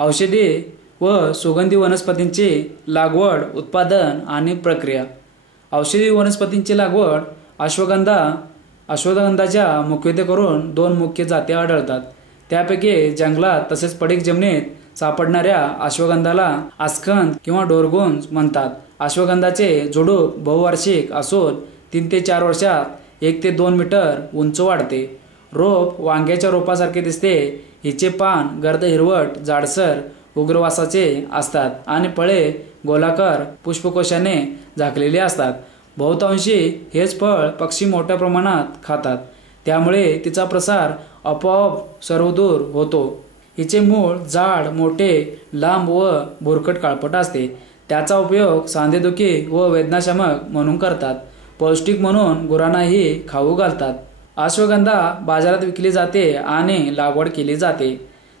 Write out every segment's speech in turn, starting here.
औषधी व सुगंधी वनस्पतींची लागवड, उत्पादन आणि प्रक्रिया. औषधी वनस्पतींची लागवड. अश्वगंधाच्या मुख्यत्वे करून 2 मुख्य जाती आढळतात. त्यापैकी जंगलात तसेच पडीक जमिनीत सापडणाऱ्या अश्वगंधाला आस्कंद किंवा डोरगुंज म्हणतात. अश्वगंधाचे झुडूप बहुवार्षिक असून 3 ते 4 वर्षात 1 ते 2 मीटर उंच वाढते. रोप वांग्याच्या रोपासारखे दिसते. हिचे पान गर्द हिरवट जाडसर उग्रवासाचे असतात आणि फळे गोलाकार पुष्पकोशाने झाकलेली असतात. बहुतांशी हेच फळ पक्षी मोठ्या प्रमाणात खातात, त्यामुळे तिचा प्रसार आपोआप सर्वदूर होतो. हिचे मूळ जाड, मोठे, लांब व भुरकट काळपट असते. त्याचा उपयोग सांधेदुखी व वेदनाशमक म्हणून करतात. पौष्टिक म्हणून गुरांनाही खाऊ घालतात. अश्वगंधा बाजारात विकली जाते आणि लागवड केली जाते.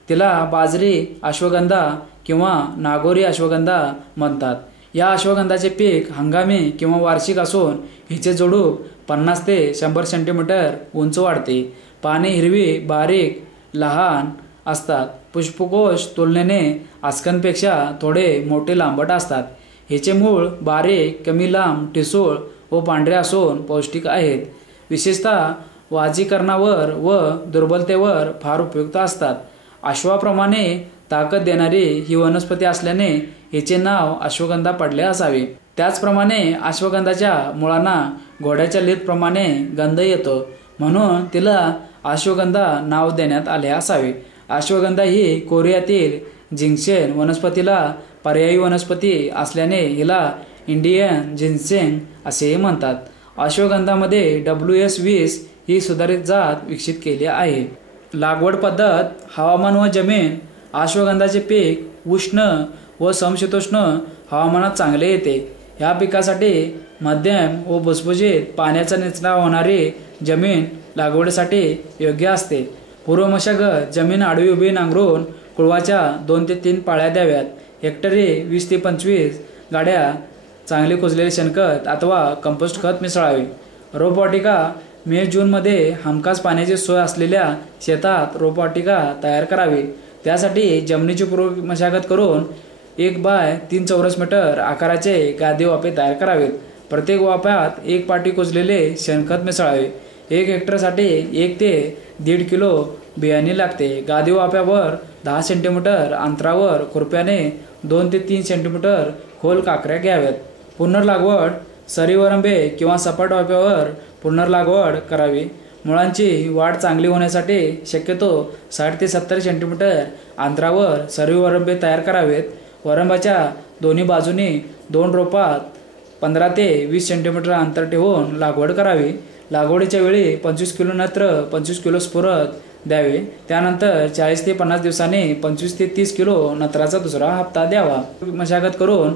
तिला बाजरी अश्वगंधा किंवा नागोरी अश्वगंधा म्हणतात. या अश्वगंधाचे पीक हंगामी किंवा वार्षिक असून हिचे झुडूप 50 ते 100 सेंटीमीटर उंच वाढते. पाने हिरवी, बारीक, लहान असतात. पुष्पकोश तुलनेने आस्कंदपेक्षा थोडे मोठे, लांबट असतात. हिचे मूळ बारीक, कमी लांब, ठिसूळ व पांढरे असून पौष्टिक आहेत. विशेषतः वाजीकरणावर व दुर्बलतेवर फार उपयुक्त असतात. अश्वाप्रमाणे ताकद देणारी ही वनस्पती असल्याने हिचे नाव अश्वगंधा पडले असावे. त्याचप्रमाणे अश्वगंधाच्या मुळांना घोड्याच्या लीथप्रमाणे गंध येतो, म्हणून तिला अश्वगंधा नाव देण्यात आले असावे. अश्वगंधा ही कोरियातील जिन्सेंग वनस्पतीला पर्यायी वनस्पती असल्याने हिला इंडियन जिन्सेंग असेही म्हणतात. अश्वगंधामध्ये WS-20 ही सुधारित जात विकसित केली आहे. लागवड पद्धत. हवामान व जमीन. अश्वगंधाचे पीक उष्ण व समशीतोष्ण हवामानात चांगले येते. या पिकासाठी मध्यम व भुसभुशीत पाण्याचा निचरा होणारी जमीन लागवडीसाठी योग्य असते. पूर्व मशागत. जमीन आडवी उभी नांगरून कुळवाच्या 2 ते 3 पाळ्या द्याव्यात. हेक्टरी 20 ते 25 गाड्या चांगले कुजलेले शेणखत अथवा कंपोस्ट खत मिसळावे. रोपवाटिका. मे-जूनमध्ये हमखास पाण्याची सोय असलेल्या शेतात रोपवाटिका तयार करावी. त्यासाठी जमिनीची पूर्व मशागत करून 1 बाय 3 चौरस मीटर आकाराचे गादी वाफे तयार करावेत. प्रत्येक वाफ्यात 1 पाटी कुजलेले शेणखत मिसळावे. 1 हेक्टरसाठी 1 ते 1.5 किलो बियाणे लागते. गादी वाफ्यावर 10 सेंटीमीटर अंतरावर खुरप्याने 2 ते 3 सेंटीमीटर खोल काकऱ्या घ्याव्यात. पुनर्लागवड. सरीवरंबे किंवा सपाट वाफ्यावर पुनर्लागवड करावी. मुळांची वाढ चांगली होण्यासाठी शक्यतो 60 ते 70 सेंटीमीटर अंतरावर सरीवरंबे तयार करावेत. वरंबाच्या दोन्ही बाजूनी 2 रोपात 15 ते 20 सेंटीमीटर अंतर ठेवून लागवड करावी. लागवडीच्या वेळी 25 किलो नत्र, 25 किलो स्फुरद द्यावे. त्यानंतर 40 ते 50 दिवसांनी 25 ते 30 किलो नत्राचा दुसरा हप्ता द्यावा. मशागत करून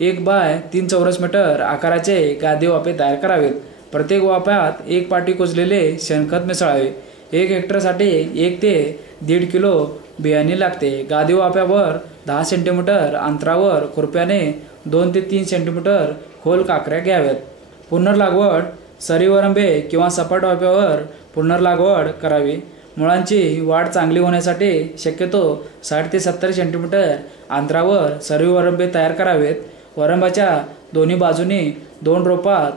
1 बाय 3 चौरस मीटर आकाराचे गादी वाफे तयार करावेत. प्रत्येक वाफ्यात 1 पाटी कुजलेले शेणखत मिसळावे. 1 हेक्टरसाठी 1 ते 1.5 किलो बियाणे लागते. गादी वाफ्यावर 10 सेंटीमीटर अंतरावर खुरप्याने 2 ते 3 सेंटीमीटर खोल काकऱ्या घ्याव्यात. पुनर्लागवड. सरीवरंबे किंवा सपाट वाफ्यावर पुनर्लागवड करावी. मुळांची वाढ चांगली होण्यासाठी शक्यतो 60 ते 70 सेंटीमीटर अंतरावर सरीवरंबे तयार करावेत. वरंबाच्या दोन्ही बाजूनी 2 रोपात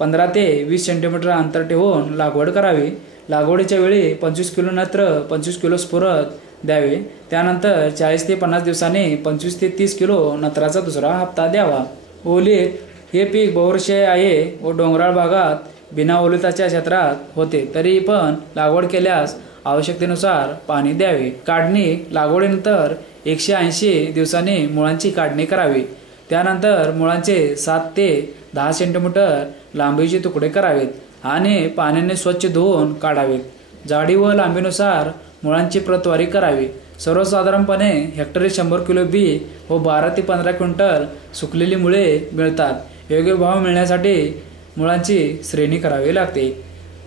15 ते 20 सेंटीमीटर अंतर ठेवून लागवड करावी. लागवडीच्या वेळी 25 किलो नत्र, 25 किलो स्फुरद द्यावे. त्यानंतर 40 ते 50 दिवसांनी 25 ते 30 किलो नत्राचा दुसरा हप्ता द्यावा. ओलीत. हे पीक बहुवर्षीय आहे व डोंगराळ भागात बिना ओलिताच्या क्षेत्रात होते. तरी पण लागवड केल्यास आवश्यकतेनुसार पाणी द्यावे. काढणी. लागवडीनंतर 180 दिवसांनी मुळांची काढणी करावी. त्यानंतर मुळांचे 7 ते 10 सेंटीमीटर लांबीचे तुकडे करावेत आणि पाण्याने स्वच्छ धुवून काढावेत. जाडी व लांबीनुसार मुळांची प्रतवारी करावी. सर्वसाधारणपणे हेक्टरी 100 किलो बी व 12 ते 15 क्विंटल सुकलेली मुळे मिळतात. योग्य भाव मिळण्यासाठी मुळांची श्रेणी करावी लागते.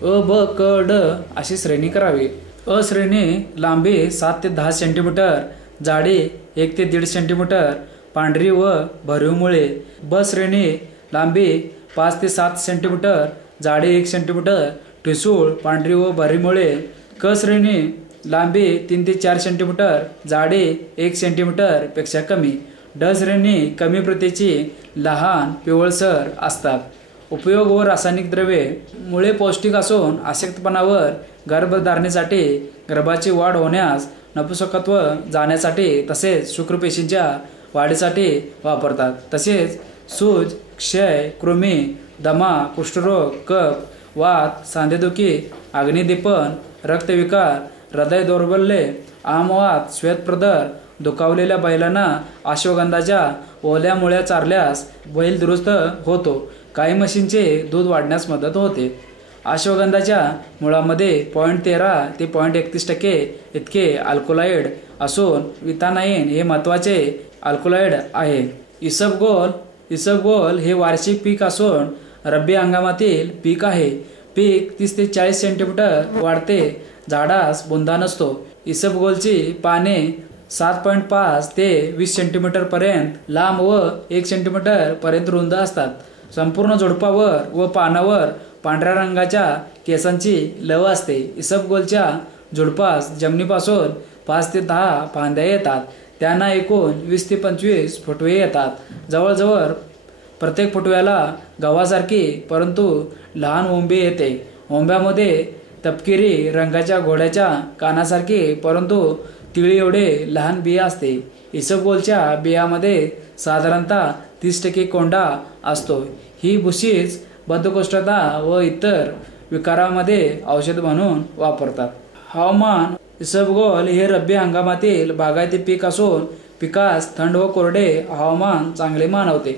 अ, ब, क, ड अशी श्रेणी करावी. अ श्रेणी. लांबी 7 ते 10 सेंटीमीटर, जाडी 1 ते 1.5 सेंटीमीटर, पांढरी व भरीव मुळे. ब श्रेणी. लांबी 5 ते 7 सेंटीमीटर, जाडी 1 सेंटीमीटर, ठिसूळ पांढरी व भरीव मुळे. क श्रेणी. लांबी 3 ते 4 सेंटीमीटर, जाडी 1 सेंटीमीटर पेक्षा कमी. डसरेणी कमी प्रतीची, लहान, पिवळसर असतात. उपयोग व रासायनिक द्रव्ये. मुळे पौष्टिक असून अशक्तपणावर, गर्भधारणेसाठी, गर्भाची वाढ होण्यास, नपुंसकत्व जाण्यासाठी तसेच शुक्रपेशींच्या वाढीसाठी वापरतात. तसेच सूज, क्षय, कृमी, दमा, कुष्ठरोग, कफ, वात, सांधेदुखी, अग्निदीपन, रक्तविकार, हृदय दौर्बल्य, आमवात, श्वेतप्रदर, दुखावलेल्या बैलांना अश्वगंधाच्या ओल्या मुळ्या चारल्यास बैल दुरुस्त होतो. काही म्हशींचे दूध वाढण्यास मदत होते. अश्वगंधाच्या मुळामध्ये 0.13 ते 0.31% इतके अल्कलॉइड असून विथानाइन हे महत्त्वाचे अल्कलॉइड आहे. इसबगोल हे वार्षिक पीक असून रब्बी हंगामातील पीक आहे. पीक 30 ते 40 सेंटीमीटर वाढते. झाडास बुंदा नसतो. इसबगोलची पाने 7.5 ते 20 सेंटीमीटर पर्यंत लांब व 1 सेंटीमीटर पर्यंत रुंद असतात. संपूर्ण झुडपावर व पानावर पांढऱ्या रंगाच्या केसांची लव असते. इसबगोलच्या झुडपास जमिनीपासून 5 ते 10 फांद्या येतात. त्यांना एकूण 20 ते 25 फुटवे येतात. जवळजवळ प्रत्येक फुटव्याला गव्हासारखी परंतु लहान ओंबी येते. ओंब्यामध्ये तपकिरी रंगाच्या घोड्याच्या कानासारखी परंतु तिळी एवढे लहान बिया असते. इसबगोलच्या बियामध्ये साधारणतः 30% कोंडा असतो. ही बुशीच बद्धकोष्ठता व इतर विकारामध्ये औषध म्हणून वापरतात. हवामान. इसबगोल हे रब्बी हंगामातील बागायती पीक असून पिकास थंड व कोरडे हवामान चांगले मानवते.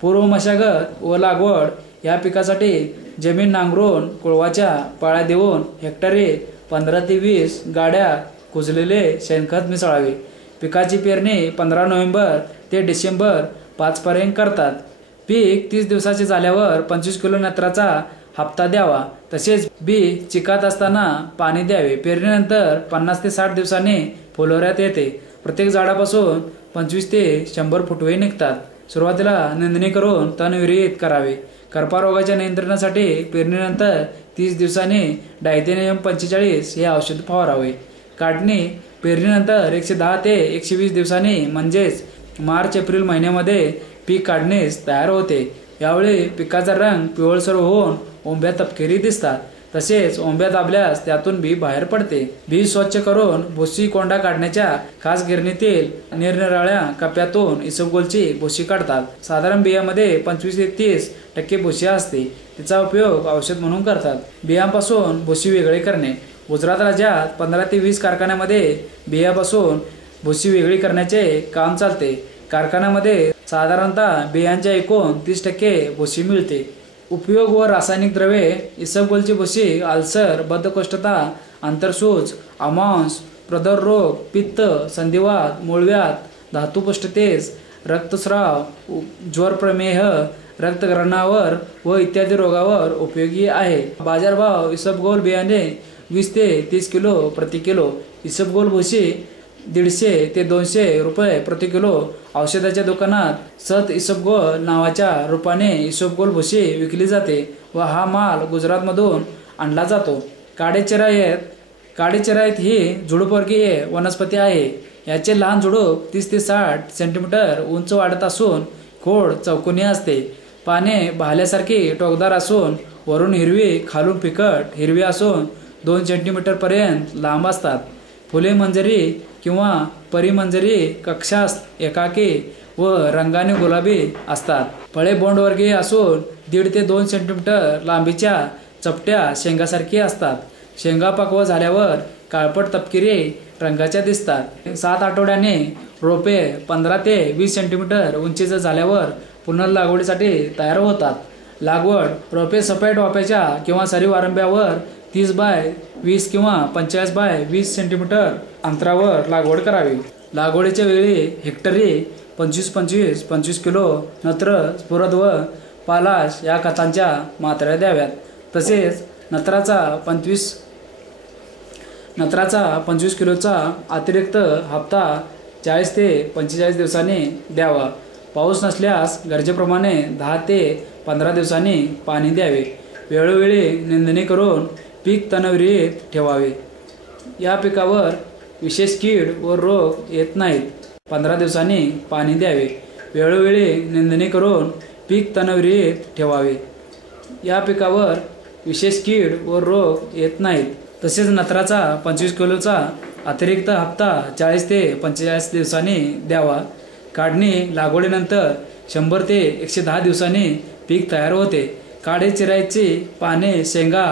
पूर्व मशागत व लागवड या पिकासाठी जमीन नांगरून कुळवाच्या पाळ्या देऊन हेक्टरी 15 ते 20 गाड्या कुजलेले शेणखत मिसळावे. पिकाची पेरणी 15 नोव्हेंबर ते डिसेंबर 5 पर्यंत करतात. पीक 30 दिवसाचे झाल्यावर 25 किलो नत्राचा हप्ता द्यावा. तसेच बी चिकात असताना पाणी द्यावे. पेरणीनंतर 50 ते 60 दिवसांनी फुलोऱ्यात येते. प्रत्येक झाडापासून 25 ते 100 फुटवे निघतात. सुरुवातीला निंदणी करून तण विरहित करावे. करपा रोगाच्या नियंत्रणासाठी पेरणीनंतर 30 दिवसांनी डायथेनियम 45 हे औषध फवारावे. काढणी. पेरणीनंतर 110 ते 120 दिवसांनी म्हणजेच मार्च-एप्रिल महिन्यामध्ये पीक काढणीस तयार होते. यावेळी पिकाचा रंग पिवळसर होऊन ओंब्या तपकिरी दिसतात. तसेच ओंब्या दाबल्यास त्यातून बी बाहेर पडते. बी स्वच्छ करून भुसी कोंडा काढण्याच्या खास गिरणीतील निरनिराळ्या कप्प्यातून इसबगोलची भुसी काढतात. साधारण बियामध्ये 25 ते 30% भुसी असते. तिचा उपयोग औषध म्हणून करतात. बियांपासून भुसी वेगळे करणे. गुजरात राज्यात 15 ते 20 कारखान्यामध्ये बियापासून भुसी वेगळी करण्याचे काम चालते. कारखान्यामध्ये साधारणतः बियांच्या एकूण 30% भुसी मिळते. उपयोग व रासायनिक द्रव्ये. इसबगोलची भुसी अल्सर, बद्धकोष्ठता, आंतरसूज, आमांस, प्रदररोग, पित्त, संधिवात, मूळव्याध, धातुपृष्ठतेज, रक्तस्राव, ज्वरप्रमेह, रक्तग्रहणावर व इत्यादी रोगावर उपयोगी आहे. बाजारभाव. इसबगोल बियाणे 20 ते 30 किलो प्रति किलो. इसबगोल भुसी 150 ते 200 रुपये प्रति किलो. औषधाच्या दुकानात सत इसबगोल नावाच्या रूपाने इसबगोल भुसी विकली जाते व हा माल गुजरातमधून आणला जातो. काडेचेरायत ही झुडूपवर्गीय वनस्पती आहे. याचे लहान झुडूप 30 ते 60 सेंटीमीटर उंच वाढत असून खोड चौकोनी असते. पाने भाल्यासारखी टोकदार असून वरून हिरवी, खालून फिकट हिरवी असून 2 सेंटीमीटर पर्यंत लांब असतात. फुले मंजरी किंवा परिमंजरी कक्षास्त एकाकी व रंगाने गुलाबी असतात. फळे बोंडवर्गीय असून 1.5 ते 2 सेंटीमीटर लांबीच्या चपट्या शेंगासारखी असतात. शेंगा पक्व झाल्यावर काळपट तपकिरी रंगाच्या दिसतात. 7 आठवड्याने रोपे 15 ते 20 सेंटीमीटर उंचीचं झाल्यावर पुन्हा लागवडीसाठी तयार होतात. लागवड. रोपे सपाट वाफ्याच्या किंवा सरी वारंब्यावर 30 बाय 20 किंवा 45 बाय 20 सेंटीमीटर अंतरावर लागवड करावी. लागवडीच्या वेळी हेक्टरी 25-25 किलो नत्र, स्फुरद व पालाश या खतांच्या मात्रा द्याव्यात. तसेच नत्राचा 25 किलोचा अतिरिक्त हप्ता 40 ते 45 दिवसांनी द्यावा. पाऊस नसल्यास गरजेप्रमाणे 10 ते 15 दिवसांनी पाणी द्यावे. वेळोवेळी निंदणी करून पीक तणविरहित ठेवावे. या पिकावर विशेष कीड व रोग येत नाहीत. 15 दिवसांनी पाणी द्यावे. वेळोवेळी निंदणी करून पीक तणविरहित ठेवावे. या पिकावर विशेष कीड व रोग येत नाहीत. तसेच नत्राचा 25 किलोचा अतिरिक्त हप्ता 40 ते 45 दिवसांनी द्यावा. काढणी लागवडीनंतर 100 ते 110 दिवसांनी पीक तयार होते. काढे चिरायची पाने शेंगा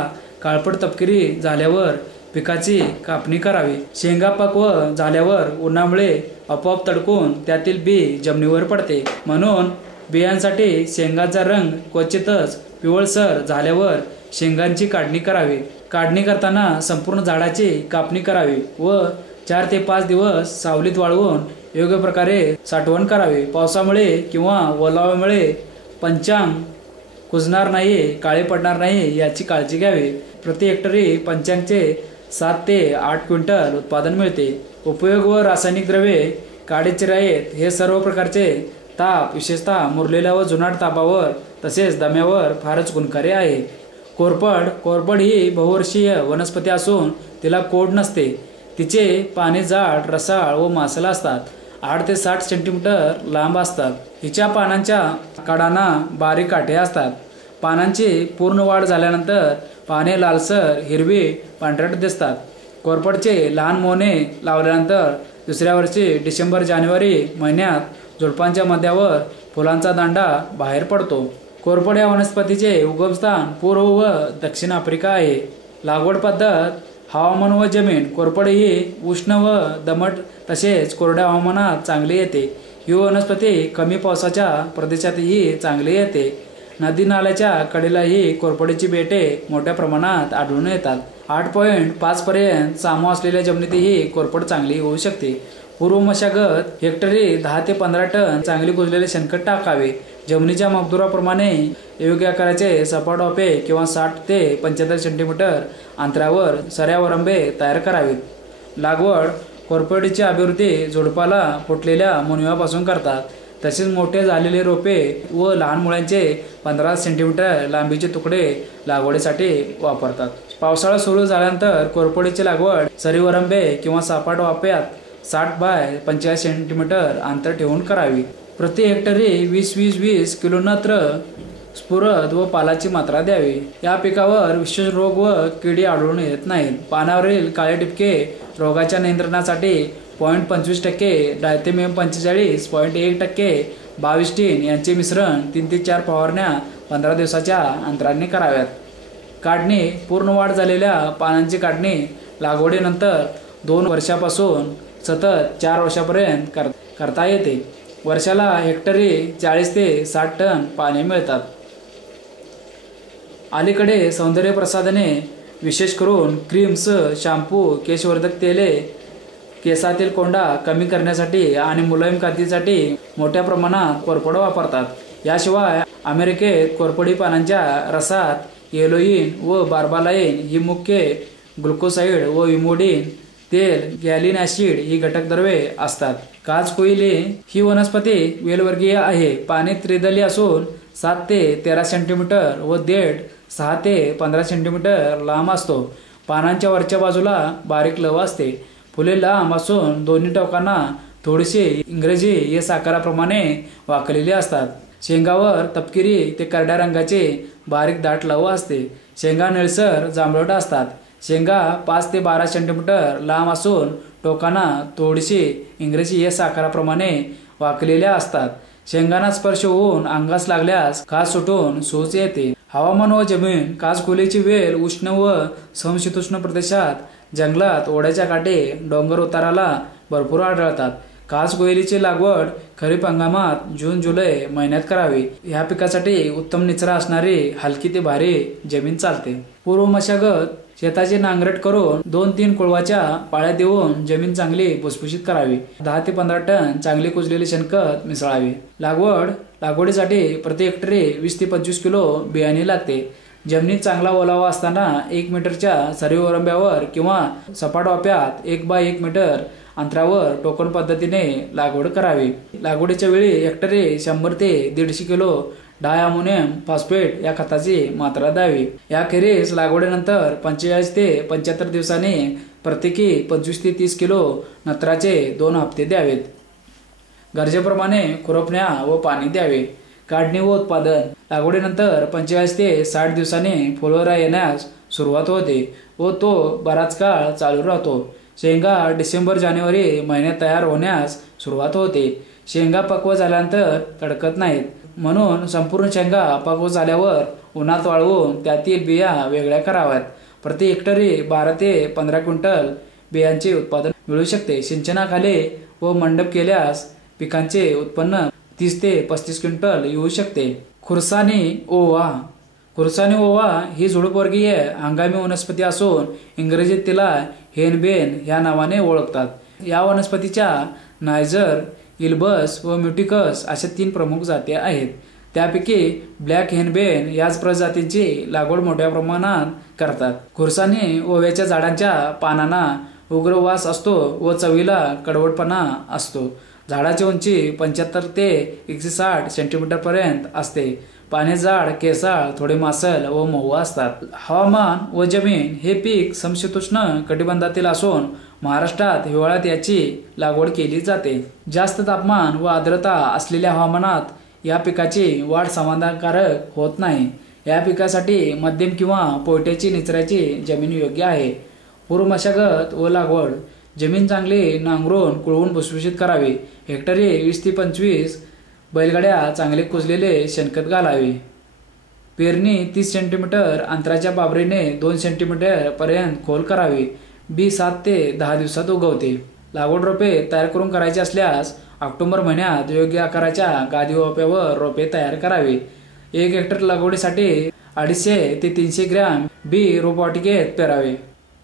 काळपट तपकिरी झाल्यावर पिकाची कापणी करावी. शेंगा पक्व झाल्यावर उन्हामुळे आपोआप तडकून त्यातील बी जमिनीवर पडते. म्हणून बियांसाठी शेंगाचा रंग क्वचितच पिवळसर झाल्यावर शेंगांची काढणी करावी. काढणी करताना संपूर्ण झाडाची कापणी करावी व 4 ते 5 दिवस सावलीत वाळवून योग्य प्रकारे साठवण करावे. पावसामुळे किंवा ओलाव्यामुळे पंचांग कुजणार नाही, काळे पडणार नाही याची काळजी घ्यावी. प्रति हेक्टरी पंचांगचे 7 ते 8 क्विंटल उत्पादन मिळते. उपयोग व रासायनिक द्रव्ये. काडे चिरायत हे सर्व प्रकारचे ताप, विशेषतः मुरलेल्या व जुनाट तापावर तसेच दम्यावर फारच गुणकारी आहे. कोरपड ही बहुवर्षीय वनस्पती असून तिला कोड नसते. तिचे पाने जाड, रसाळ व मांसल असतात. 8 ते 60 सेंटीमीटर लांब असतात. हिच्या पानांच्या कडांना बारीक काठे असतात. पानांची पूर्ण वाढ झाल्यानंतर पाने लालसर, हिरवी, पांढरट दिसतात. कोरपडचे लहान मोने लावल्यानंतर दुसऱ्या वर्षी डिसेंबर-जानेवारी महिन्यात झुडपांच्या मध्यावर फुलांचा दांडा बाहेर पडतो. कोरपड या वनस्पतीचे उगमस्थान पूर्व व दक्षिण आफ्रिका आहे. लागवड पद्धत. हवामान व जमीन. कोरपड ही उष्ण व दमट तसेच कोरड्या हवामानात चांगली येते. ही वनस्पती कमी पावसाच्या प्रदेशातही चांगली येते. नदी नाल्याच्या कडेलाही कोरपडीची बेटे मोठ्या प्रमाणात आढळून येतात. 8.5 पर्यंत सामो असलेल्या जमिनीतही कोरपड चांगली होऊ शकते. पूर्व मशागत. हेक्टरी 10 ते 15 टन चांगली कुजलेले शेणखत टाकावे. जमिनीच्या मजदुराप्रमाणे योग्य आकाराचे सपाट वाफे किंवा 60 ते 75 सेंटीमीटर अंतरावर सऱ्या वरंबे तयार करावेत. लागवड. कोरपडीची अभिवृद्धी झुडपाला फुटलेल्या मुनिव्यापासून करतात. तसेच मोठे झालेले रोपे व लहान मुळांचे 15 सेंटीमीटर लांबीचे तुकडे लागवडीसाठी वापरतात. पावसाळा सुरू झाल्यानंतर कोरपडीची लागवड सरीवरंबे किंवा सपाट वाफ्यात 60 बाय 45 सेंटीमीटर अंतर ठेवून करावी. प्रति हेक्टरी 20-20-20 किलो नत्र, स्फुरद व पालाची मात्रा द्यावी. या पिकावर विशेष रोग व किडी आढळून येत नाहीत. पानावरील काळे टिपके रोगाच्या नियंत्रणासाठी 0.25% डायथेमियम 45, 0.1% बाविस्टीन यांचे मिश्रण 3 ते 4 फवारण्या 15 दिवसाच्या अंतराने कराव्यात. काढणी. पूर्ण वाढ झालेल्या पानांची काढणी लागवडीनंतर 2 वर्षापासून सतत 4 वर्षापर्यंत करता येते. वर्षाला हेक्टरी 40 ते 60 टन पाने मिळतात. अलीकडे सौंदर्य प्रसाधने, विशेष करून क्रीम्स, शॅम्पू, केशवर्धक तेले केसातील कोंडा कमी करण्यासाठी आणि मुलायम कातीसाठी मोठ्या प्रमाणात कोरपड वापरतात. याशिवाय अमेरिकेत कोरपडी पानांच्या रसात येलोईन व बार्बालाईन ही मुख्य ग्लुकोसाइड व इमोडिन, तेल, गॅलिन ॲसिड ही घटकद्रव्ये असतात. काजकोईली ही वनस्पती वेलवर्गीय आहे. पाने त्रिदली असून 7 ते 13 सेंटीमीटर व देठ 6 ते 15 सेंटीमीटर लांब असतो. पानांच्या वरच्या बाजूला बारीक लव असते. फुले लांब असून दोन्ही टोकांना थोडीशी इंग्रजी एस आकाराप्रमाणे वाकलेली असतात. शेंगावर तपकिरी ते करड्या रंगाचे बारीक दाट लव असते. शेंगा निळसर जांभळट असतात. शेंगा 5 ते 12 सेंटीमीटर लांब असून टोकांना थोडीशी इंग्रजी एस आकाराप्रमाणे वाकलेल्या असतात. शेंगांना स्पर्श होऊन अंगास लागल्यास खाज सुटून सूज येते. हवामान व जमीन. काजकोलीची वेल उष्ण व समशीतोष्ण प्रदेशात, जंगलात, ओढ्याच्या काठी, डोंगर उताराला भरपूर आढळतात. काजकोईलीची लागवड खरीप हंगामात जून-जुलै महिन्यात करावी. ह्या पिकासाठी उत्तम निचरा असणारी हलकी ते भारी जमीन चालते. पूर्व मशागत. शेताची नांगरट करून 2-3 कुळवाच्या पाळ्या देऊन जमीन चांगली भुसभुशीत करावी. 10 ते 15 टन चांगली कुजलेले शेणखत मिसळावे. लागवडीसाठी प्रति हेक्टरी 20 ते 25 किलो बियाणे लागते. जमिनीत चांगला ओलावा असताना 1 मीटरच्या सरी ओरंब्यावर किंवा सपाट वाफ्यात 1 बाय 1 मीटर अंतरावर टोकन पद्धतीने लागवड करावी. लागवडीच्या वेळी हेक्टरी 100 ते 150 किलो डायअमोनियम फॉस्फेट या खताची मात्रा द्यावी. याखेरीज लागवडीनंतर 45 ते 75 दिवसांनी प्रत्येकी 25 ते 30 किलो नत्राचे 2 हप्ते द्यावेत. गरजेप्रमाणे खुरपण्या व पाणी द्यावे. काढणी व उत्पादन. लागवडीनंतर 45 ते 60 दिवसांनी फुलोरा येण्यास सुरुवात होते व तो बराच काळ चालू राहतो. शेंगा डिसेंबर जानेवारी महिन्यात तयार होण्यास सुरुवात होते. शेंगा पक्व झाल्यानंतर तडकत नाहीत, म्हणून संपूर्ण शेंगा पक्व झाल्यावर उन्हात वाळवून त्यातील बिया वेगळ्या कराव्यात. प्रति हेक्टरी 12 ते 15 क्विंटल बियांचे उत्पादन मिळू शकते. सिंचनाखाली व मंडप केल्यास पिकांचे उत्पन्न 30 ते 35 क्विंटल येऊ शकते. खुरसानी ओवा. खुरसानी ओवा ही झुडूपवर्गीय हंगामी वनस्पती असून इंग्रजीत तिला हेनबेन या नावाने ओळखतात. या वनस्पतीच्या नायजर, इल्बस व म्युटिकस अशा 3 प्रमुख जाती आहेत. त्यापैकी ब्लॅक हेनबेन याच प्रजातींची लागवड मोठ्या प्रमाणात करतात. खुरसानी ओव्याच्या झाडांच्या पानांना उग्र वास असतो व चवीला कडवटपणा असतो. झाडाची उंची 75 ते 160 सेंटीमीटर पर्यंत असते. पाने जाड, केसाळ, थोडे मांसल व मऊ असतात. हवामान व जमीन. हे पीक समशीतोष्ण कटिबंधातील असून महाराष्ट्रात हिवाळ्यात याची लागवड केली जाते. जास्त तापमान व आर्द्रता असलेल्या हवामानात या पिकाची वाढ समाधानकारक होत नाही. या पिकासाठी मध्यम किंवा पोयट्याची निचऱ्याची जमीन योग्य आहे. पूर्व मशागत व लागवड. जमीन चांगली नांगरून कुळवून भुसभुशीत करावी. हेक्टरी 20 ते 25 बैलगाड्या चांगले कुजलेले शेणखत घालावे. पेरणी 30 सेंटीमीटर अंतराच्या बाबरीने 2 सेंटीमीटर पर्यंत खोल करावी. बी 7 ते 10 दिवसात उगवते. लागवड रोपे तयार करून करायची असल्यास ऑक्टोबर महिन्यात योग्य आकाराच्या गादी वाप्यावर रोपे तयार करावी. 1 हेक्टर लागवडीसाठी 250 ते 300 ग्रॅम बी रोपवाटिकेत पेरावे.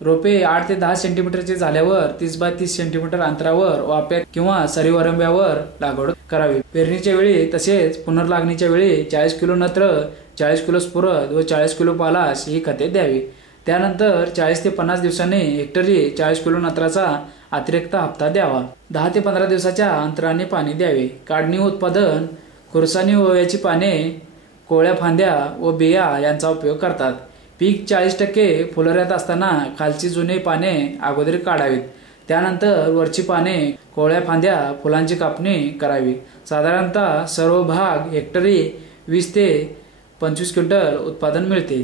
रोपे 8 ते 10 सेंटीमीटरचे झाल्यावर 30 बाय 30 सेंटीमीटर अंतरावर वाप्यात किंवा सरीवरंब्यावर लागवड करावी. पेरणीच्या वेळी तसेच पुनर्लागणीच्या वेळी 40 किलो नत्र, 40 किलो स्फुरद व 40 किलो पालाश ही खते द्यावी. त्यानंतर 40 ते 50 दिवसांनी हेक्टरी 40 किलो नत्राचा अतिरिक्त हप्ता द्यावा. 10 ते 15 दिवसाच्या अंतराने पाणी द्यावे. काढणी उत्पादन. खुरसानी ओव्याची पाने, कोवळ्या फांद्या व बिया यांचा उपयोग करतात. पीक 40% फुलोऱ्यात असताना खालची जुनी पाने अगोदर काढावीत. त्यानंतर वरची पाने, कोवळ्या फांद्या, फुलांची कापणी करावी. साधारणतः सर्व भाग हेक्टरी 20 ते 25 क्विंटल उत्पादन मिळते.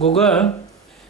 गुगळ.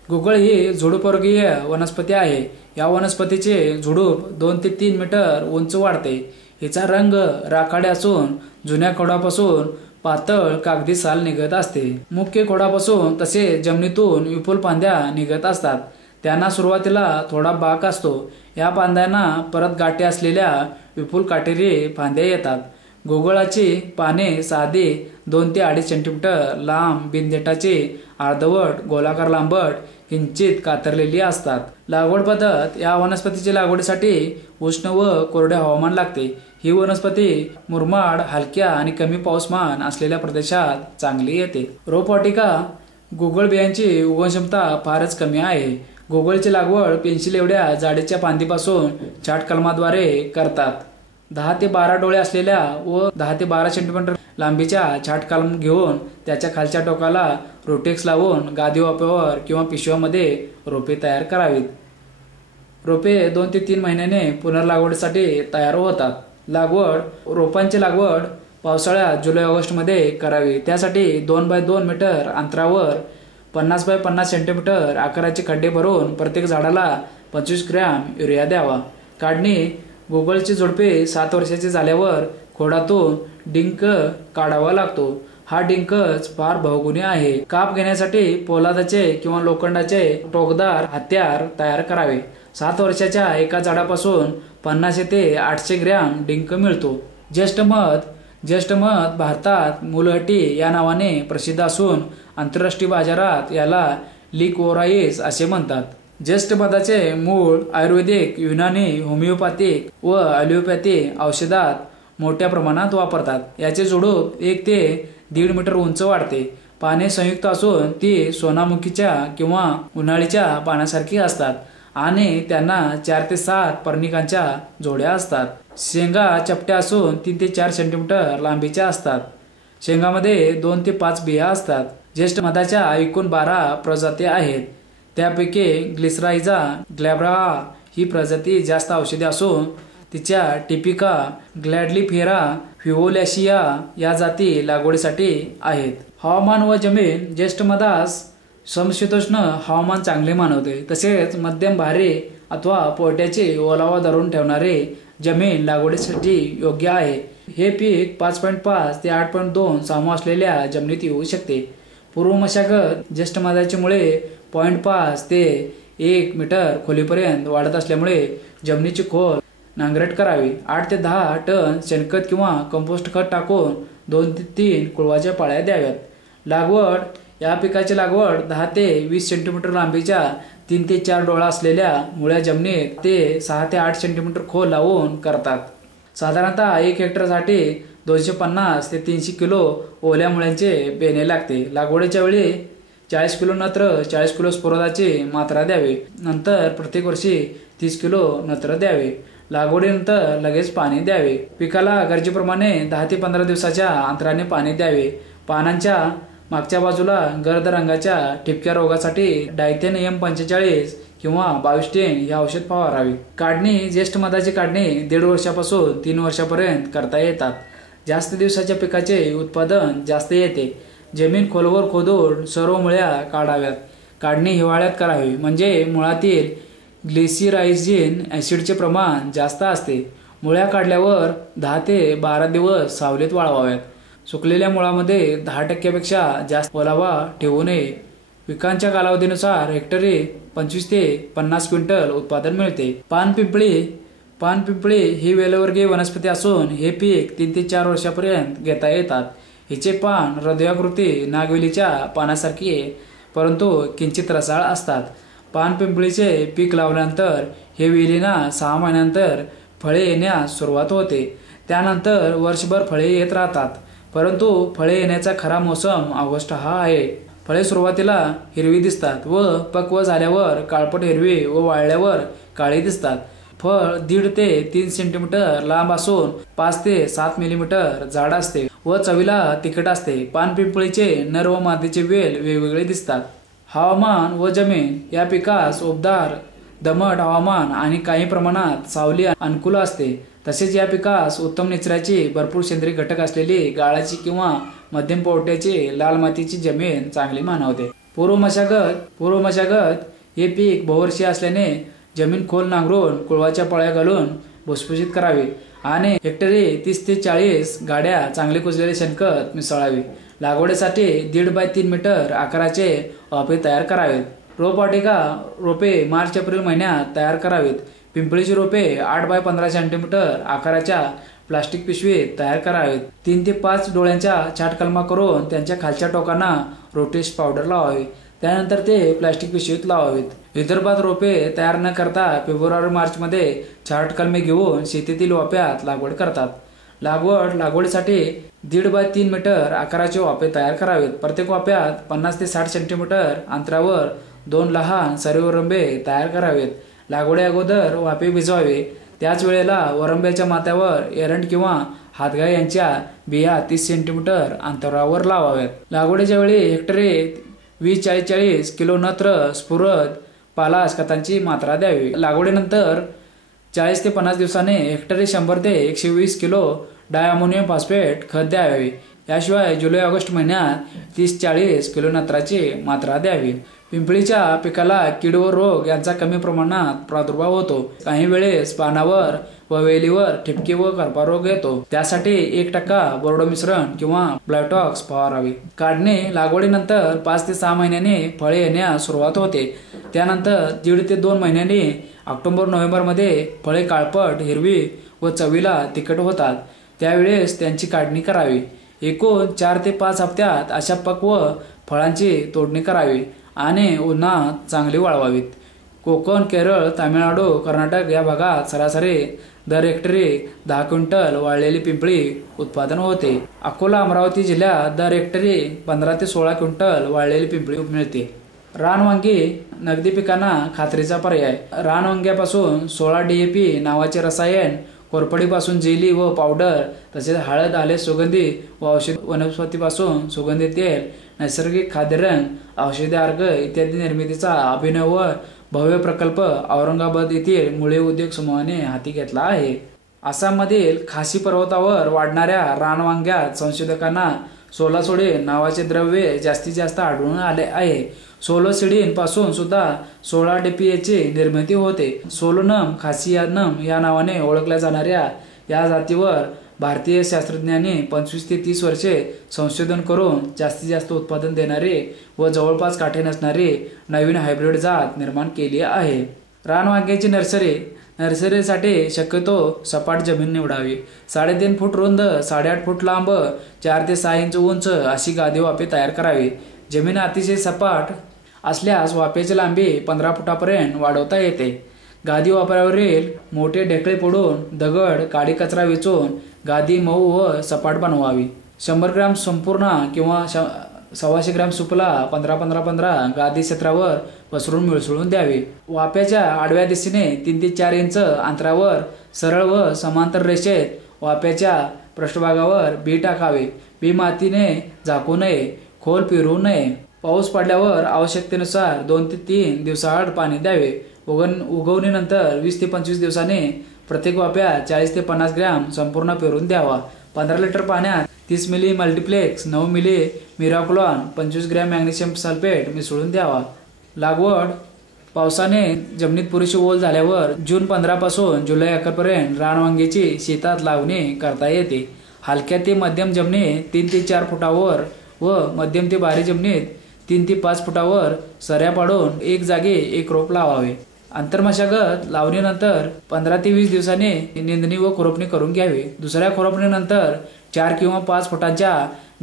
गुगळ ही झुडूपवर्गीय वनस्पती आहे. या वनस्पतीचे झुडूप 2 ते 3 मीटर उंच वाढते. हिचा रंग राखाडे असून जुन्या खोडापासून पातळ कागदी साल निघत असते. मुख्य खोडापासून तसेच जमिनीतून विपुल फांद्या निघत असतात. त्यांना सुरुवातीला थोडा बाक असतो. या फांद्यांना परत गाठी असलेल्या विपुल काटेरी फांद्या येतात. गुगळाची पाने साधी 2 ते 2.5 सेंटीमीटर लांब, बिनदेठाची, अर्धवट, गोलाकार लांबट, किंचित कातरलेली असतात. लागवड पद्धत. या वनस्पतीच्या लागवडीसाठी उष्ण व कोरडे हवामान लागते. ही वनस्पती मुरमाड, हलक्या आणि कमी पाऊसमान असलेल्या प्रदेशात चांगली येते. रोपवाटिका. गुगळ बियांची उगवणक्षमता फारच कमी आहे. गुगळची लागवड पेन्सिल एवढ्या जाडीच्या फांदीपासून छाट कलमाद्वारे करतात. 10 ते 12 डोळे असलेल्या व 10 ते 12 सेंटीमीटर लांबीच्या छाट कलम घेऊन त्याच्या खालच्या टोकाला रोटेक्स लावून गादी वाप्यावर किंवा पिशव्यामध्ये रोपे तयार करावीत. रोपे 2 ते 3 महिन्याने पुनर्लागवडीसाठी तयार होतात. लागवड. रोपांची लागवड पावसाळ्यात जुलै-ऑगस्ट मध्ये करावी. त्यासाठी 2 बाय 2 मीटर अंतरावर 50 बाय 50 सेंटीमीटर आकाराचे खड्डे भरून प्रत्येक झाडाला 25 ग्रॅम युरिया द्यावा. काढणी. गुगळची झुडपे 7 वर्षाचे झाल्यावर खोडातून डिंक काढावा लागतो. हा डिंकच फार बहुगुणी आहे. काप घेण्यासाठी पोलादाचे किंवा लोखंडाचे टोकदार हत्यार तयार करावे. 7 वर्षाच्या एका झाडापासून 50 ते 800 ग्रॅम डिंक मिळतो. ज्येष्ठ मध. ज्येष्ठ मध भारतात मुलहटी या नावाने प्रसिद्ध असून आंतरराष्ट्रीय बाजारात याला लिकोराईस असे म्हणतात. ज्येष्ठ मधाचे मूळ आयुर्वेदिक, युनानी, होमिओपॅथिक व ॲलोपॅथी औषधात मोठ्या प्रमाणात वापरतात. याचे झुडूप 1 ते 1.5 मीटर उंच वाढते. पाने संयुक्त असून ती सोनामुखीच्या किंवा उन्हाळीच्या पानासारखी असतात आणि त्यांना 4 ते 7 पर्णिकांच्या जोड्या असतात. शेंगा चपट्या असून 3 ते 4 सेंटीमीटर लांबीच्या असतात. शेंगामध्ये 2 ते 5 बिया असतात. ज्येष्ठ मधाच्या एकूण 12 प्रजाती आहेत. त्यापैकी ग्लिसराइजा ग्लॅब्रा ही प्रजाती जास्त औषधी असून तिच्या टिपिका, ग्लॅडलीफेरा, फिओलॅशिया या जाती लागवडीसाठी आहेत. हवामान व जमीन ज्येष्ठ मदास समशीतोष्ण हवामान चांगले मानवते. तसेच मध्यम भारी अथवा पोट्याचे ओलावा धरून ठेवणारे जमीन लागवडीसाठी योग्य आहे. हे पीक 5.5 ते 8.2 सामू असलेल्या जमिनीत येऊ शकते. पूर्व मशागत ज्येष्ठ मधाची मुळे 0.5 ते 1 मीटर खोलीपर्यंत वाढत असल्यामुळे जमिनीची खोल नांगरट करावी. 8 ते 10 टन शेणखत किंवा कंपोस्ट खत टाकून 2 ते 3 कुळवाच्या पाळ्या द्याव्यात. लागवड या पिकाची लागवड 10 ते 20 सेंटीमीटर लांबीच्या 3 ते 4 डोळा असलेल्या मुळ्या जमिनीत ते 6 ते 8 सेंटीमीटर खोल लावून करतात. साधारणतः 1 हेक्टरसाठी 250 ते 300 किलो ओल्या मुळ्यांचे बेणे लागते. लागवडीच्या वेळी 40 किलो नत्र, 40 किलो स्फुरदाची मात्रा द्यावी. नंतर प्रत्येक वर्षी 30 किलो नत्र द्यावे. लागवडीनंतर लगेच पाणी द्यावे. पिकाला गरजेप्रमाणे 10 ते 15 दिवसाच्या अंतराने पाणी द्यावे. पानांच्या मागच्या बाजूला गर्द रंगाच्या ठिपक्या रोगासाठी डायथेनियम 45 किंवा 2210 हे औषध फवारावे. काढणी ज्येष्ठ मधाची काढणी 1.5 वर्षापासून 3 वर्षापर्यंत करता येतात. जास्त दिवसाच्या पिकाचे उत्पादन जास्त येते. जमीन खोलवर खोदून सर्व मुळ्या काढाव्यात. काढणी हिवाळ्यात करावी म्हणजे मुळातील ग्लिसराइजिन ऍसिडचे प्रमाण जास्त असते. मुळ्या काढल्यावर 10 ते 12 दिवस सावलीत वाळवाव्यात. सुकलेल्या मुळामध्ये 10% पेक्षा जास्त ओलावा ठेवू नये. पिकांच्या कालावधीनुसार हेक्टरी 25 ते 50 क्विंटल उत्पादन मिळते. पानपिंपळी ही वेलवर्गीय वनस्पती असून हे पीक 3 ते 4 वर्षापर्यंत घेता येतात. हिचे पान हृदयाकृती नागवेलीच्या पानासारखी आहे, परंतु किंचित रसाळ असतात. पानपिंपळीचे पीक लावल्यानंतर हे वेलीना 6 महिन्यानंतर फळे येण्यास सुरुवात होते. त्यानंतर वर्षभर फळे येत राहतात, परंतु फळे येण्याचा खरा मोसम ऑगस्ट हा आहे. फळे सुरुवातीला हिरवी दिसतात व पक्व झाल्यावर काळपट हिरवी व वाळल्यावर काळी दिसतात. फळ 1.5 ते 3 सेंटीमीटर लांब असून 5 ते 7 मिलीमीटर जाड असते व चवीला तिखट असते. पानपिंपळीचे नर व मादीचे वेल वेगवेगळे दिसतात. हवामान व जमीन या पिकास उबदार दमट हवामान आणि काही प्रमाणात सावली अनुकूल असते. तसेच या पिकास उत्तम निचऱ्याची भरपूर सेंद्रिय घटक असलेली गाळाची किंवा मध्यम पोट्याची लाल मातीची जमीन चांगली मानवते. पूर्व मशागत हे पीक बहुवर्षीय असल्याने जमीन खोल नांगरून कुळवाच्या पळ्या घालून भुसभुशीत करावी आणि हेक्टरी 30 ते 40 गाड्या चांगले कुजलेले शेणखत मिसळावे. लागवडीसाठी 1.5 बाय 3 मीटर आकाराचे वाफे तयार करावेत. रोपे मार्च-एप्रिल महिन्यात तयार करावीत. पिंपळीची रोपे 8 बाय 15 सेंटीमीटर आकाराच्या प्लास्टिक पिशवीत तयार करावेत. 3 ते 5 डोळ्यांच्या छाटकलमा करून त्यांच्या खालच्या टोकांना रोटेश पावडर लावावी. त्यानंतर ते प्लास्टिक पिशवीत लावावेत. विदर्भात रोपे तयार न करता फेब्रुवारी-मार्च मध्ये छाटकलमे घेऊन शेतीतील वाफ्यात लागवड करतात. लागवडीसाठी 1.5 बाय 3 मीटर आकाराचे वाफे तयार करावेत. प्रत्येक वाफ्यात 50 ते 60 सेंटीमीटर अंतरावर 2 लहान सरीव वरंबे तयार करावेत. लागवडी अगोदर वाफे भिजवावे. त्याच वेळेला वरंब्याच्या माथ्यावर एरंड किंवा हातगाई यांच्या बिया 30 सेंटीमीटर अंतरावर लावाव्यात. लागवडीच्या वेळी हेक्टरी 20-40 किलो नत्र, स्फुरद, पालाश खतांची मात्रा द्यावी. लागवडीनंतर 40 ते 50 दिवसांनी हेक्टरी 100 ते 120 किलो डायअमोनियम फॉस्फेट खत द्यावे. याशिवाय जुलै-ऑगस्ट महिन्यात 30-40 किलो नत्राची मात्रा द्यावी. पिंपळीच्या पिकाला कीड व रोग यांचा कमी प्रमाणात प्रादुर्भाव होतो. काही वेळेस पानावर व वेलीवर ठिपके व करपा रोग येतो. त्यासाठी 1% बोर्डो मिश्रण किंवा ब्लायटॉक्स फवारावे. काढणी लागवडीनंतर 5 ते 6 महिन्यांनी फळे येण्यास सुरुवात होते. त्यानंतर 1.5 ते 2 महिन्यांनी ऑक्टोबर-नोव्हेंबर मध्ये फळे काळपट, हिरवी व चवीला तिखट होतात. त्यावेळेस त्यांची काढणी करावी. एकूण 4 ते 5 हप्त्यात अशा पक्व फळांची तोडणी करावी आणि उन्हात चांगली वाळवावीत. कोकण, केरळ, तामिळनाडू, कर्नाटक या भागात सरासरी दर हेक्टरी 10 क्विंटल वाळलेली पिंपळी उत्पादन होते. अकोला, अमरावती जिल्ह्यात दर हेक्टरी 15 ते 16 क्विंटल वाळलेली पिंपळी मिळते. रानवांगी नगदी पिकांना खात्रीचा पर्याय. रानवांग्यापासून 16 DAP नावाचे रसायन कोरफडीपासून जेली व पावडर, तसेच हळद, आले, सुगंधी व औषधी वनस्पतीपासून सुगंधी तेल, नैसर्गिक खाद्यरंग, औषधी अर्घ इत्यादी निर्मितीचा अभिनव व भव्य प्रकल्प औरंगाबाद येथील मुळे उद्योग समूहाने हाती घेतला आहे. आसाममधील खासी पर्वतावर वाढणाऱ्या रानवांग्यात संशोधकांना सोलासोडी नावाचे द्रव्य जास्तीत जास्त आढळून आले आहे. सोलोसिडीन सुद्धा 16 DPAची निर्मिती होते. सोलोनम खासियानम या नावाने ओळखल्या जाणाऱ्या या जातीवर भारतीय शास्त्रज्ञांनी 25 ते 30 वर्षे संशोधन करून जास्तीत जास्त उत्पादन देणारे व जवळपास काठे नसणारी नवीन हायब्रिड जात निर्माण केली आहे. रानवांग्याची नर्सरीसाठी शक्यतो सपाट जमीन निवडावी. 3.5 फूट रुंद, 8.5 फूट लांब, 4 ते 6 इंच उंच अशी गादी वाफे तयार करावी. जमीन अतिशय सपाट असल्यास वाफेची लांबी 15 फुटापर्यंत वाढवता येते. गादी वापरावरील मोठे ढेकळे फोडून दगड, काडी कचरा वेचून गादी मऊ व सपाट बनवावी. 100 ग्रॅम संपूर्ण किंवा 125 ग्रॅम सुपला 15-15-15 गादी क्षेत्रावर पसरून मिसळून द्यावे. वाफ्याच्या आडव्या दिशेने 3 ते 4 इंच अंतरावर सरळ व समांतर रेषेत वाफ्याच्या पृष्ठभागावर बी टाकावे. बी मातीने झाकू नये, खोल पेरू नये. पाऊस पडल्यावर आवश्यकतेनुसार 2 ते 3 दिवसाआड पाणी द्यावे. उगवणीनंतर 20 ते 25 दिवसांनी प्रत्येक वाफ्यात 40 ते 50 ग्रॅम संपूर्ण पेरून द्यावा. 15 लिटर पाण्यात 30 milli Multiplex, 9 milli Miraclone, 25 gram magnesium sulphate मिसळून द्यावा. लागवड पावसाने जमिनीत पुरेशी ओल झाल्यावर जून 15 पासून जुलै 11 पर्यंत रानवांग्याची शेतात लावणी करता येते. हलक्या ते मध्यम जमिनीत 3 ते 4 फुटावर व मध्यम ते भारी जमिनीत 3 ते 5 फुटावर सऱ्या पाडून एक जागी एक रोप लावावे. आंतरमशागत लावणीनंतर 15 ते 20 दिवसांनी निंदणी व खुरपणी करून घ्यावी. दुसऱ्या खुरपणीनंतर 4 किंवा 5 फुटांच्या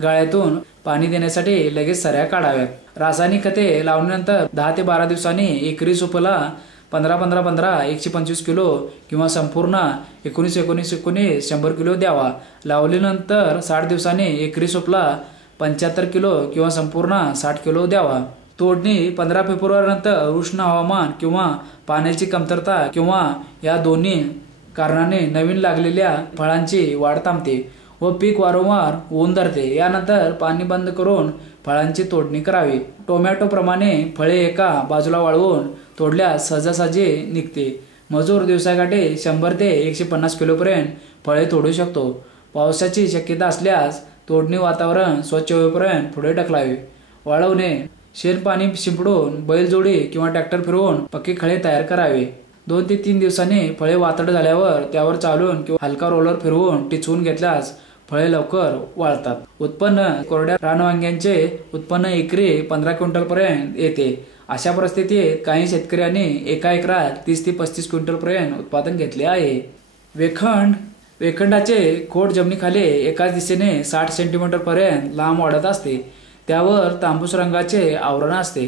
गाळ्यातून पाणी देण्यासाठी लगेच सऱ्या काढाव्यात. रासायनिक खते लावणीनंतर 10 ते 12 दिवसांनी एकरी सुपला 15-15-15 125 किलो किंवा संपूर्ण 19-19-19 100 किलो द्यावा. लावणीनंतर 60 दिवसांनी एकरी सुपला 75 किलो किंवा संपूर्ण 60 किलो द्यावा. तोडणी 15 फेब्रुवारीनंतर उष्ण हवामान किंवा पाण्याची कमतरता किंवा या दोन्ही कारणाने नवीन लागलेल्या फळांची वाढ थांबते व पीक वारंवार ऊन धरते. यानंतर पाणी बंद करून फळांची तोडणी करावी. टोमॅटो प्रमाणे फळे एका बाजूला वाळवून तोडल्यास सहजासहजी निघते. मजूर दिवसाकाठी 100 ते 150 किलोपर्यंत फळे तोडू शकतो. पावसाची शक्यता असल्यास तोडणी वातावरण स्वच्छ होईपर्यंत पुढे ढकलावे. वाळवणे शेण पाणी शिंपडून बैलजोडी किंवा ट्रॅक्टर फिरवून पक्के खळे तयार करावे. 2 ते 3 दिवसांनी फळे वातड झाल्यावर त्यावर चालून किंवा हलका रोलर फिरवून टिचवून घेतल्यास फळे लवकर वाळतात. उत्पन्न कोरड्या रानवांग्यांचे उत्पन्न एकरी 15 क्विंटल पर्यंत येते. अशा परिस्थितीत काही शेतकऱ्यांनी एका एकरात 30 ते 35 क्विंटल पर्यंत उत्पादन घेतले आहे. वेखंडाचे खोड जमिनीखाली एकाच दिशेने 60 सेंटीमीटर पर्यंत लांब वाढत असते. त्यावर तांबूस रंगाचे आवरण असते.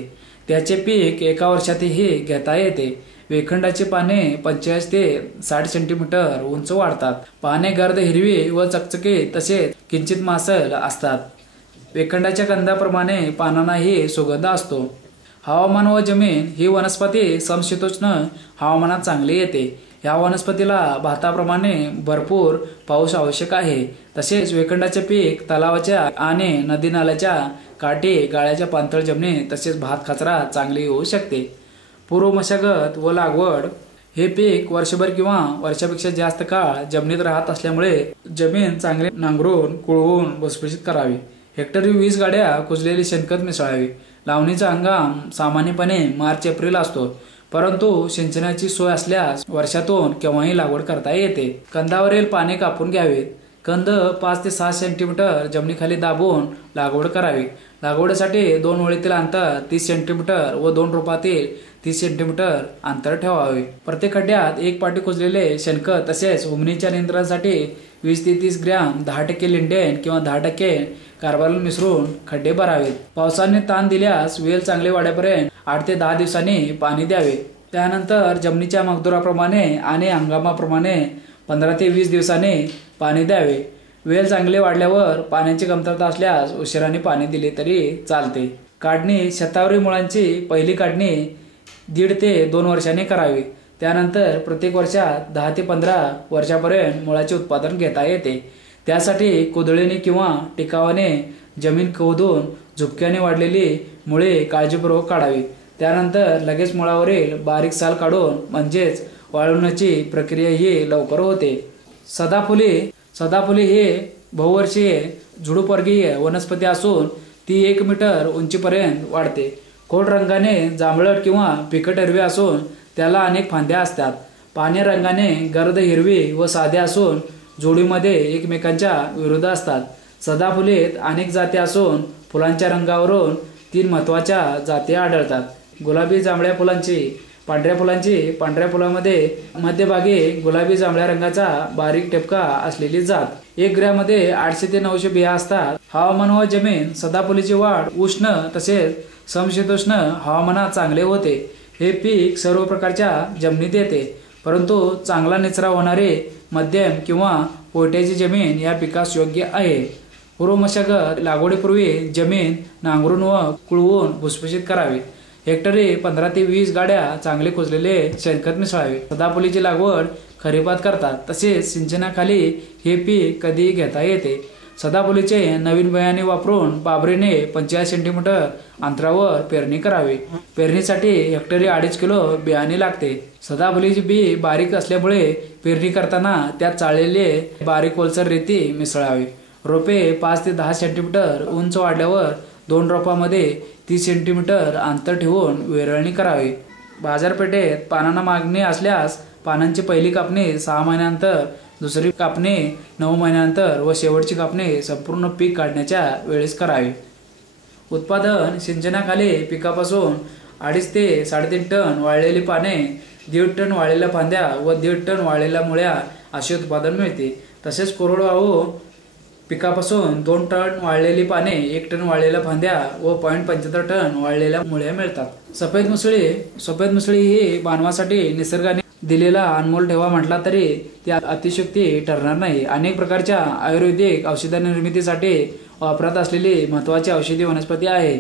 त्याचे पीक एका वर्षातही घेता येते. वेखंडाची पाने 45 ते 60 सेंटीमीटर उंच वाढतात. पाने गर्द हिरवी व चकचकीत तसेच किंचित मांसल असतात. वेखंडाच्या कंदाप्रमाणे पानांनाही सुगंध असतो. हवामान व जमीन ही वनस्पती समशीतोष्ण हवामानात चांगली येते. या वनस्पतीला भाताप्रमाणे भरपूर पाऊस आवश्यक आहे. तसेच वेखंडाचे पीक तलावाच्या आणि नदी नाल्याच्या काठी, गाळ्याच्या पाणथळ जमिनीत तसेच भात कचरा चांगली होऊ शकते. पूर्व मशागत व लागवड हे पीक वर्षभर किंवा वर्षापेक्षा जास्त काळ जमिनीत राहत असल्यामुळे जमीन चांगली नांगरून कुळवून भुसभुशीत करावी. हेक्टरी 20 गाड्या कुजलेले शेणखत मिसळावे. लावणीचा हंगाम सामान्यपणे मार्च-एप्रिल असतो, परंतु सिंचनाची सोय असल्यास वर्षातून केव्हाही लागवड करता येते. कंदावरील पाने कापून घ्यावीत. कंद 5 ते 6 सेंटीमीटर जमिनीखाली दाबून लागवड करावी. लागवडीसाठी 2 ओळीतील अंतर 30 सेंटीमीटर व 2 रोपातील 30 सेंटीमीटर अंतर ठेवावे. प्रत्येक खड्ड्यात 1 पाटी कुजलेले शेणखत तसेच हुमणीच्या नियंत्रणासाठी 20 ते 30 ग्रॅम 10% लिंडेन किंवा 10% कार्बोल मिसळून खड्डे भरावेत. पावसाने ताण दिल्यास वेल चांगले वाढेपर्यंत 8 ते 10 दिवसांनी पाणी द्यावे. त्यानंतर जमिनीच्या मजदुराप्रमाणे आणि हंगामाप्रमाणे 15 ते 20 दिवसांनी पाणी द्यावे. वेल चांगले वाढल्यावर पाण्याची कमतरता असल्यास उशिराने पाणी दिले तरी चालते. काढणी शतावरी मुळांची पहिली काढणी 1.5 ते 2 वर्षांनी करावी. त्यानंतर प्रत्येक वर्षात 10 ते 15 वर्षापर्यंत मुळाचे उत्पादन घेता येते। त्यासाठी कुदळीने किंवा टिकावाने जमीन खोदून झुपक्याने वाढलेली मुळे काळजीपूर्वक काढावी। त्यानंतर लगेच मुळावरील बारीक साल काढून म्हणजेच वाळवण्याची प्रक्रिया ही लवकर होते। सदाफुली हे बहुवर्षीय झुडूपवर्गीय वनस्पती असून ती 1 मीटर उंचीपर्यंत वाढते। खोड रंगाने जांभळट किंवा फिकट हिरवे असून त्याला अनेक फांद्या असतात। पाणी रंगाने गर्द हिरवी व साधे असून जोडीमध्ये एकमेकांच्या विरुद्ध असतात। सदाफुलीत अनेक जाती असून फुलांच्या रंगावरून 3 महत्त्वाच्या जाती आढळतात। गुलाबी जांभळ्या फुलांची, पांढऱ्या फुलांची, पांढऱ्या फुलामध्ये मध्यभागी गुलाबी जांभळ्या रंगाचा बारीक ठिपका असलेली जात। 1 ग्रॅममध्ये 800 ते 900 बिया असतात। हवामान व जमीन सदाफुलीची वाढ उष्ण तसेच समशीतोष्ण हवामानात चांगले होते। हे पीक सर्व प्रकारच्या जमिनीत येते, परंतु चांगला निचरा होणारे मध्यम किंवा पोयट्याची जमीन या पिकास योग्य आहे। पूर्व मशागत लागवडीपूर्वी जमीन नांगरून व कुळवून भुसभुशीत करावी। हेक्टरी 15 ते 20 गाड्या चांगले कुजलेले शेणखत मिसळावे। सदाफुलीची लागवड खरीपात करतात, तसेच सिंचनाखाली हे पीक कधीही घेता येते। सदाफुलीचे नवीन बियाणे वापरून बाबरीने 45 सेंटीमीटर अंतरावर पेरणी करावी। पेरणीसाठी हेक्टरी 2.5 किलो बियाणे लागते। सदाफुलीची बी बारीक असल्यामुळे पेरणी करताना त्यात चाळलेले बारीक ओलसर रेती मिसळावी। रोपे 5 ते 10 सेंटीमीटर उंच वाढल्यावर 2 रोपांमध्ये 30 सेंटीमीटर अंतर ठेवून वेरळणी करावी। बाजारपेठेत पानांना मागणी असल्यास पानांची पहिली कापणी 6 महिन्यानंतर, दुसरी कापणी 9 महिन्यानंतर व शेवटची कापणी संपूर्ण पीक काढण्याच्या वेळेस करावी। उत्पादन सिंचनाखाली पिकापासून 2.5 ते 3.5 टन वाळलेली पाने, 1.5 टन वाळलेल्या फांद्या व 1.5 टन वाळलेल्या मुळ्या असे उत्पादन मिळते। तसेच कोरडवाहू पिकापासून 2 टन वाळलेली पाने, 1 टन वाळलेल्या फांद्या व 0.75 टन वाळलेल्या मुळ्या मिळतात। सफेद मुसळी ही मानवासाठी निसर्गाने दिलेला अनमोल ठेवा म्हटला तरी ती अतिशयोक्ती ठरणार नाही। अनेक प्रकारच्या आयुर्वेदिक औषध निर्मितीसाठी वापरात असलेली महत्त्वाची औषधी वनस्पती आहे।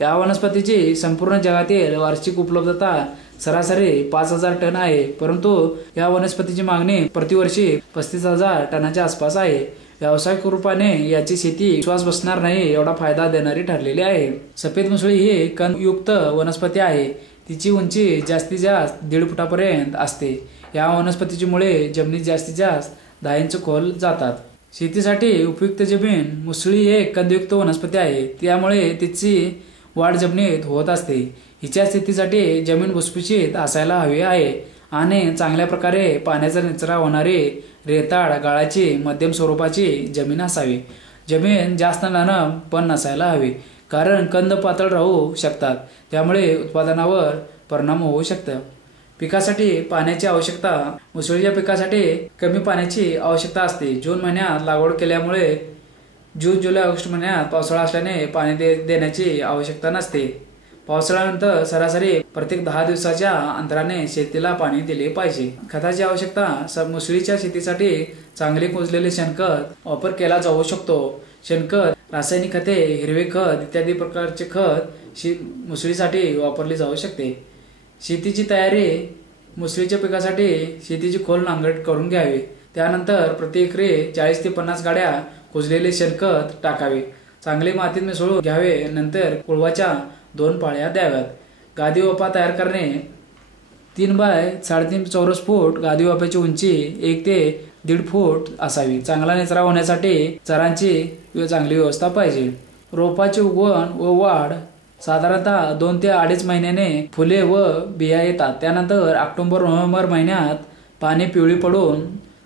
या वनस्पतीची संपूर्ण जगातील वार्षिक उपलब्धता सरासरी 5000 टन आहे, परंतु या वनस्पतीची मागणी प्रतिवर्षी 35,000 टनाच्या आसपास आहे। व्यावसायिक रूपाने याची शेती विश्वास बसणार नाही एवढा फायदा देणारी ठरलेली आहे। सफेद मुसळी ही कंदयुक्त वनस्पती आहे। तिची उंची जास्तीत जास्त 1.5 फुटापर्यंत असते। या वनस्पतीची मुळे जमिनीत जास्तीत जास्त 10 इंच खोल जातात। शेतीसाठी उपयुक्त जमीन मुसळी एक कंदयुक्त वनस्पती आहे, त्यामुळे तिची वाढ जमिनीत होत असते। हिच्या शेतीसाठी जमीन भुसभुशीत असायला हवी आहे आणि चांगल्या प्रकारे पाण्याचा निचरा होणारी रेताळ गाळाची मध्यम स्वरूपाची जमीन असावी। जमीन जास्त नरम पण नसायला हवी, कारण कंद पातळ राहू शकतात, त्यामुळे उत्पादनावर परिणाम होऊ शकतो। पिकासाठी पाण्याची आवश्यकता, मुसळीच्या पिकासाठी कमी पाण्याची आवश्यकता असते। जून महिन्यात लागवड केल्यामुळे जून, जुलै, ऑगस्ट महिन्यात पावसाळा असल्याने पाणी देण्याची आवश्यकता नसते। पावसाळ्यानंतर प्रत्येक 10 दिवसाच्या अंतराने शेतीला पाणी दिले पाहिजे। खताची आवश्यकता, मुसळीच्या शेतीसाठी चांगले कुजलेले शेणखत वापर केला जाऊ शकतो। शेणखत, रासायनिक खते, हिरवे खत इत्यादी प्रकारचे खत मुसळीसाठी वापरले जाऊ शकते। शेतीची तयारी, मुसळीच्या पिकासाठी शेतीची खोल नांगरट करून घ्यावी। त्यानंतर प्रति एकरी 40 ते 50 गाड्या कुजलेले शेणखत टाकावे। चांगले मातीत मिसळून घ्यावे। नंतर कुळवाच्या 2 पाळ्या द्याव्यात। गादी वाफा तयार करणे, 3 बाय 3.5 चौरस फूट गादी वाफ्याची उंची 1 ते 1.5 फूट असावी। चांगला निचरा होण्यासाठी चरांची चांगली व्यवस्था पाहिजे। रोपाची उगवण व वाढ, साधारणतः 2 ते 2.5 महिन्याने फुले व बिया येतात। त्यानंतर ऑक्टोबर-नोव्हेंबर महिन्यात पाने पिवळी पडून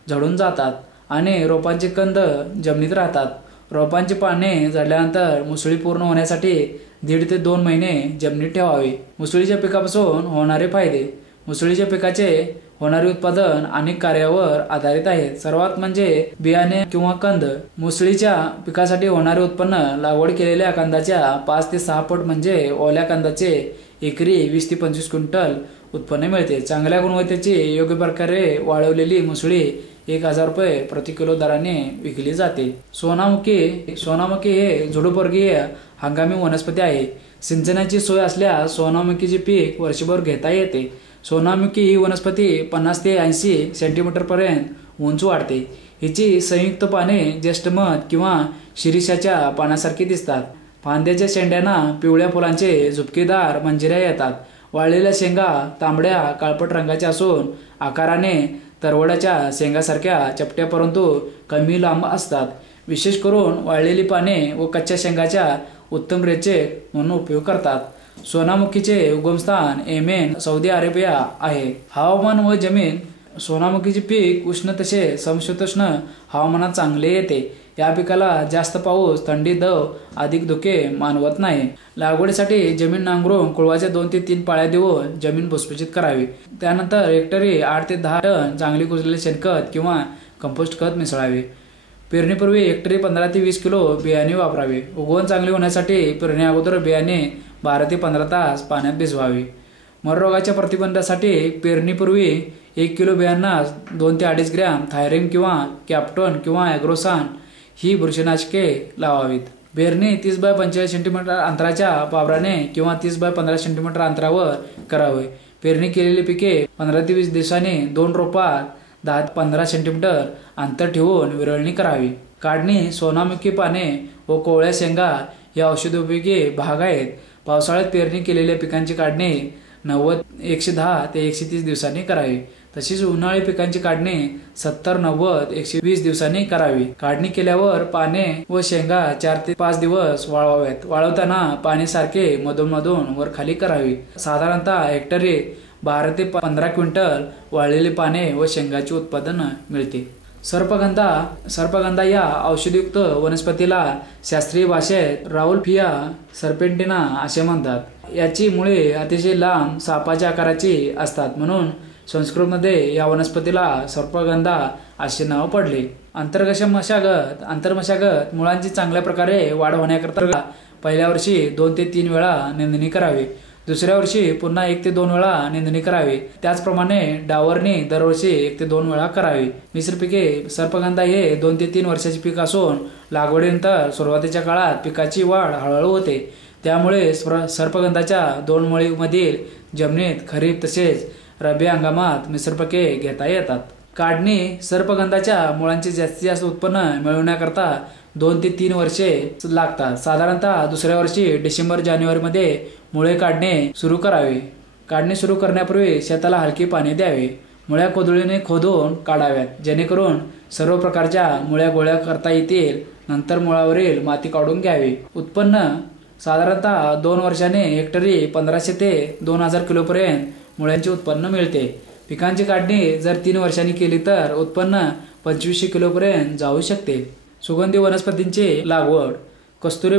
झडून जातात आणि रोपांचे कंद जमिनीत राहतात। रोपांची पाने झडल्यानंतर मुसळी पूर्ण होण्यासाठी 1.5 ते 2 महिने जमिनीत ठेवावी। मुसळीच्या पिकापासून होणारे फायदे, मुसळीच्या पिकाचे होणारे उत्पादन अनेक कार्यावर आधारित आहे। सर्वात म्हणजे बियाणे किंवा कंद। मुसळीच्या पिकासाठी होणारे उत्पन्न लागवड केलेल्या कंदाच्या 5 ते 6 पट म्हणजे ओल्या कंदाचे एकरी 20 ते 25 क्विंटल उत्पन्न मिळते। चांगल्या गुणवत्तेची योग्य प्रकारे वाळवलेली मुसळी 1000 रुपये प्रति किलो दराने विकली जाते। सोनामुखी हे झुडूपवर्गीय हंगामी वनस्पती आहे। सिंचनाची सोय असल्यास सोनामुखीचे पीक वर्षभर घेता येते। सोनामुखी ही वनस्पती 50 ते 80 सेंटीमीटर पर्यंत उंच वाढते. हिची संयुक्त पाने ज्येष्ठमध किंवा शिरीषाच्या पानासारखी दिसतात. फांद्याच्या शेंड्यांना पिवळ्या फुलांचे झुपकेदार मंजिऱ्या येतात. वाळलेल्या शेंगा तांबड्या काळपट रंगाच्या असून आकाराने तरवडाच्या शेंगासारख्या चपट्या परंतु कमी लांब असतात. विशेष करून वाळलेली पाने व कच्च्या शेंगाच्या उत्तम रेचेक म्हणून उपयोग करतात. सोनामुखीचे उगमस्थान येमेन, सौदी अरेबिया आहे. हवामान व जमीन. सोनामुखीचे पीक उष्ण तसेच समशीतोष्ण हवामानात चांगले येते. या पिकाला जास्त पाऊस, थंडी, दव अधिक धोके मानवत नाही. लागवडीसाठी जमीन नांगरून कुळवाच्या 2 ते 3 पाळ्या देऊन जमीन भुसभुशीत करावी. त्यानंतर हेक्टरी 8 ते 10 टन चांगली कुजलेले शेणखत किंवा कंपोस्ट खत मिसळावे. पेरणीपूर्वी हेक्टरी 15 ते 20 किलो बियाणे वापरावे. उगवण चांगली होण्यासाठी पेरणी अगोदर बियाणे 12 ते 15 तास पाण्यात भिजवावे. मररोगाच्या प्रतिबंधासाठी पेरणीपूर्वी 1 किलो बियांना 2 ते 2.5 ग्रॅम थायरिम किंवा कॅप्टोन किंवा ॲग्रोसान ही बुरशीनाशके लावावीत. पेरणी 30 बाय 45 सेंटीमीटर अंतराच्या पावराने किंवा 30 बाय 15 सेंटीमीटर अंतरावर करावे. पेरणी केलेली पिके 15 ते 20 दिवसांनी 2 रोपात 10 ते 15 सेंटीमीटर अंतर ठेवून विरळणी करावी. काढणी. सोनामुखी पाने व कोवळ्या शेंगा या औषधोपयोगी भाग आहेत. पावसाळ्यात पेरणी केलेल्या पिकांची काढणी 90, 110 ते 130 दिवसांनी करावी. तशीच उन्हाळी पिकांची काढणी 70, 90, 120 दिवसांनी करावी. काढणी केल्यावर पाने व शेंगा 4 ते 5 दिवस वाळवाव्यात. वाळवताना पाणी सारखे मधून वर खाली करावी. साधारणतः हेक्टरी 12 ते 15 क्विंटल वाळलेली पाने व शेंगाचे उत्पादन मिळते. सर्पगंधा या औषधयुक्त वनस्पतीला शास्त्रीय भाषेत राउल्फिया सर्पेंटिना असे म्हणतात. याची मुळे अतिशय लांब सापाच्या आकाराची असतात म्हणून संस्कृतमध्ये या वनस्पतीला सर्पगंधा असे नाव पडले. आंतरमशागत. मुळांची चांगल्या प्रकारे वाढ होण्याकरता पहिल्या वर्षी 2 ते 3 वेळा निंदणी करावी. दुसऱ्या वर्षी पुन्हा 1 ते 2 वेळा निंदणी करावी. त्याचप्रमाणे डावरणी दरवर्षी 1 ते 2 वेळा करावी. मिश्र पिके. सर्पगंधा हे 2 ते 3 वर्षाचे पीक असून लागवडीनंतर सुरुवातीच्या काळात पिकाची वाढ हळूहळू होते. त्यामुळे सर्पगंधाच्या 2 मळीमधील जमिनीत खरीप तसेच रब्बी हंगामात मिश्र पिके घेता येतात. काढणी. सर्पगंधाच्या मुळांचे जास्तीत जास्त उत्पन्न मिळवण्याकरता 2 ते 3 वर्षे लागतात. साधारणतः दुसऱ्या वर्षी डिसेंबर-जानेवारीमध्ये मुळे काढणे सुरू करावे. काढणी सुरू करण्यापूर्वी शेताला हलकी पाणी द्यावे. मुळ्या कोदळीने खोदून काढाव्यात जेणेकरून सर्व प्रकारच्या मुळ्या गोळ्या करता येतील. नंतर मुळावरील माती काढून घ्यावी. उत्पन्न. साधारणतः 2 वर्षांनी हेक्टरी 1500 ते 2000 किलोपर्यंत मुळ्यांचे उत्पन्न मिळते. पिकांची काढणी जर 3 वर्षांनी केली तर उत्पन्न 2500 किलोपर्यंत जाऊ शकते. सुगंधी वनस्पतींची लागवड. कस्तुरी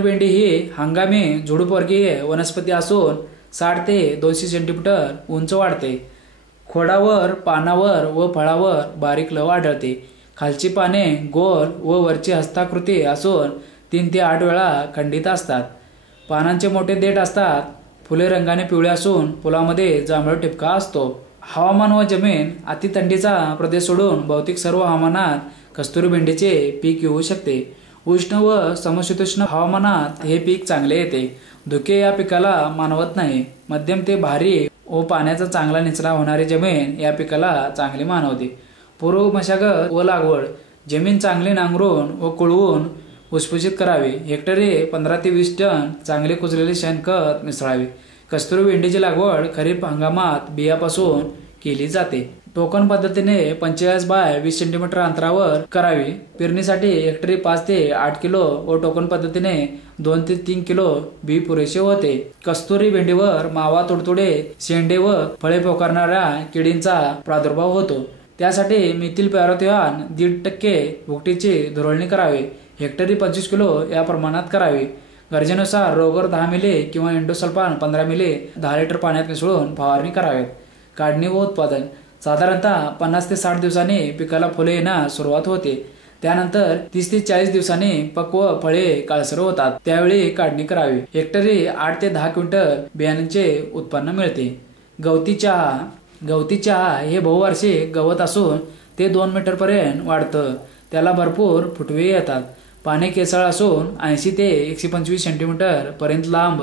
भेंडी ही हंगामी झुडूपवर्गीय वनस्पती असून 60 ते 200 सेंटीमीटर उंच वाढते. खोडावर, पानावर व फळावर बारीक लव आढळते. खालची पाने गोल व वरची हस्ताकृती असून 3 ते 8 वेळा खंडित असतात. पानांचे मोठे देठ असतात. फुले रंगाने पिवळे असून फुलामध्ये जांभळट ठिपका असतो. हवामान व जमीन. अति थंडीचा प्रदेश सोडून बहुतेक सर्व हवामानात कस्तुरी भेंडीचे पीक येऊ शकते. उष्ण व समशीतोष्ण हवामानात हे पीक चांगले येते. धुके या पिकाला मानवत नाही. मध्यम ते भारी व पाण्याचा चांगला निचरा होणारी जमीन या पिकाला चांगली मानवते. पूर्व मशागत व लागवड. जमीन चांगली नांगरून व कुळवून भुसभुशीत करावी. हेक्टरी 15 ते 20 टन चांगले कुजलेले शेणखत मिसळावे. कस्तुरी भेंडीची लागवड खरीप हंगामात बियापासून केली जाते. टोकन पद्धतीने 45 बाय 20 सेंटीमीटर अंतरावर करावी. पेरणीसाठी हेक्टरी 5 ते 8 किलो व टोकन पद्धतीने 2 ते 3 किलो बी पुरेसे होते. कस्तुरी भेंडीवर मावा, तुडतुडे, शेंडे व फळे पोकारणाऱ्या किडींचा प्रादुर्भाव होतो. त्यासाठी मिथिल पॅरोथिऑन 1.5% भुकटीची धुरळणी करावी. हेक्टरी 25 किलो या प्रमाणात करावी. गरजेनुसार रोगर 10 मिली किंवा इंडोसल्फान 15 मिली 10 लिटर पाण्यात मिसळून फवारणी करावी. काढणी व उत्पादन. साधारणतः 50 ते 60 दिवसांनी पिकाला फुले येण्यास सुरुवात होते. त्यानंतर 30 ते 40 दिवसांनी पक्व फळे काळसर होतात. त्यावेळी काढणी करावी. हेक्टरी 8 ते 10 क्विंटल बियाण्यांचे उत्पन्न मिळते. गवती चहा हे बहुवार्षिक गवत असून ते 2 मीटर पर्यंत वाढतं. त्याला भरपूर फुटवे येतात. पाने केसळ असून 80 ते 125 सेंटीमीटर पर्यंत लांब.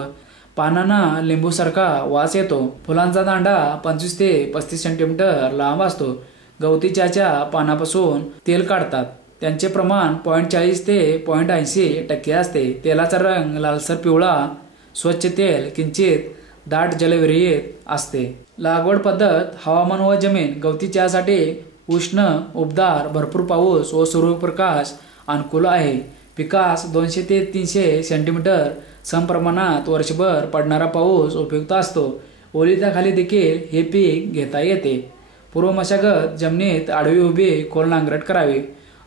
पानांना लिंबूसारखा वास येतो. फुलांचा दांडा 25 ते 35 सेंटीमीटर लांब असतो. गवती चहाच्या पानापासून तेल काढतात. त्यांचे प्रमाण 0.40 ते 0.80% असते. तेलाचा रंग लालसर पिवळा, स्वच्छ तेल किंचित दाट जलविरहित असते. लागवड पद्धत. हवामान व जमीन. गवती चहासाठी उष्ण, उबदार, भरपूर पाऊस व सूर्यप्रकाश अनुकूल आहे. पिकास 200 ते 300 सेंटीमीटर समप्रमाणात वर्षभर पडणारा पाऊस उपयुक्त असतो. ओलिताखाली देखील हे पीक घेता येते. पूर्व मशागत. जमिनीत आडवी उभी खोल नांगरट करावी.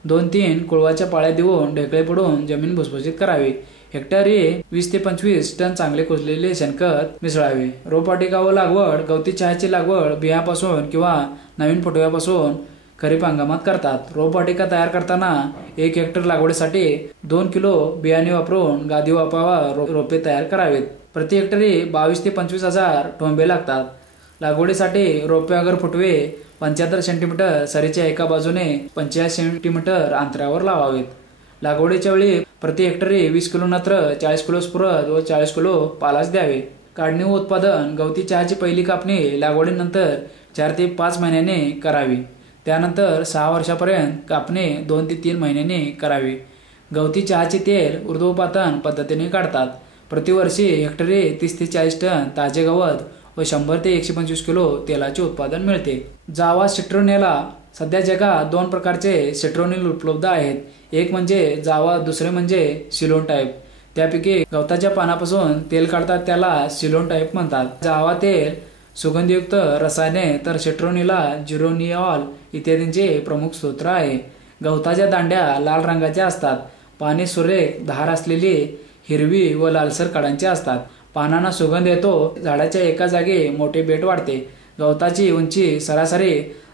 2-3 कुळवाच्या पाळ्या देऊन ढेकळे पडून जमीन भुसभुशीत करावी. हेक्टरी 20 ते 25 टन चांगले कुजलेले शेणखत मिसळावे. रोपवाटिका व लागवड. गवती चहाची लागवड बियापासून किंवा नवीन फुटव्यापासून खरीप हंगामात करतात. रोपवाटिका तयार करताना 1 हेक्टर लागवडीसाठी 2 किलो बियाणे वापरून गादी वापावा रोपे तयार करावेत. प्रति हेक्टरी 22 ते 25 हजार ठोंबे लागतात. लागवडीसाठी रोपे अगर फुटवे 75 सेंटीमीटर सरीच्या एका बाजूने 85 सेंटीमीटर अंतरावर लावावेत. लागवडीच्या वेळी प्रति हेक्टरी 20 किलो नत्र, 40 किलो स्फुरद व 40 किलो पालाश द्यावे. काढणी व उत्पादन. गवती चहाची पहिली कापणी लागवडीनंतर 4 ते 5 महिन्यांनी करावी. त्यानंतर 6 वर्षापर्यंत कापणी 2 ते 3 महिन्यांनी करावी. गवती चहाचे तेल ऊर्ध्वपातन पद्धतीने काढतात. प्रतिवर्षी हेक्टरी 30 ते 40 टन ताजे गवत व 100 ते 125 किलो तेलाचे उत्पादन मिळते. जावा सिट्रोनेला. सध्या जगात 2 प्रकारचे सिट्रोनिल उपलब्ध आहेत. एक म्हणजे जावा, दुसरे म्हणजे सिलोन टाईप. त्यापैकी गवताच्या पानापासून तेल काढतात त्याला सिलोन टाईप म्हणतात. जावा तेल सुगंधयुक्त रसायने तर सिट्रोनिला जिरोनिऑल इत्यादींचे प्रमुख स्रोत आहे. गवताच्या दांड्या लाल रंगाच्या असतात. पाने सुरेख धार असलेली हिरवी व लालसर कडांचे असतात. पानांना सुगंध येतो. झाडाच्या एका जागी मोठे बेट वाढते. गवताची उंची सरासरी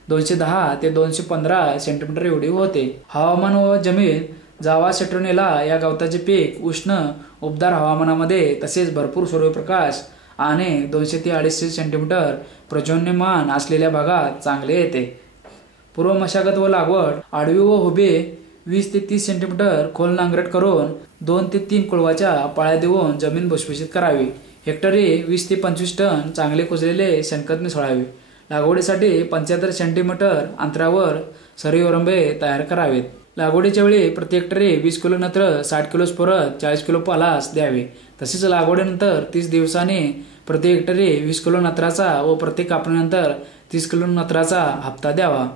210 ते 215 सेंटीमीटर एवढी होते. हवामान व जमीन. जावा सिट्रोनेला या गवताचे पीक उष्ण, उबदार हवामानामध्ये तसेच भरपूर सूर्यप्रकाश आणि 200 ते 250 सेंटीमीटर पर्जन्यमान असलेल्या भागात चांगले येते. पूर्व मशागत व लागवड. आडवी व उभे 20 ते 30 सेंटीमीटर खोल नांगरट करून 2 ते 3 कुळवाच्या पाळ्या देऊन जमीन भुसभुशीत करावी. हेक्टरी 20 ते 25 टन चांगले कुजलेले शेणखत मिसळावे. लागवडीसाठी 75 सेंटीमीटर अंतरावर सरीवरंबे तयार करावेत. लागवडीच्या वेळी प्रति हेक्टरी 20 किलो नत्र, 60 किलो स्फुरद, 40 किलो पालाश द्यावे. तसेच लागवडीनंतर 30 दिवसांनी प्रति हेक्टरी 20 किलो नत्राचा व प्रत्येक कापणीनंतर 30 किलो नत्राचा हप्ता द्यावा.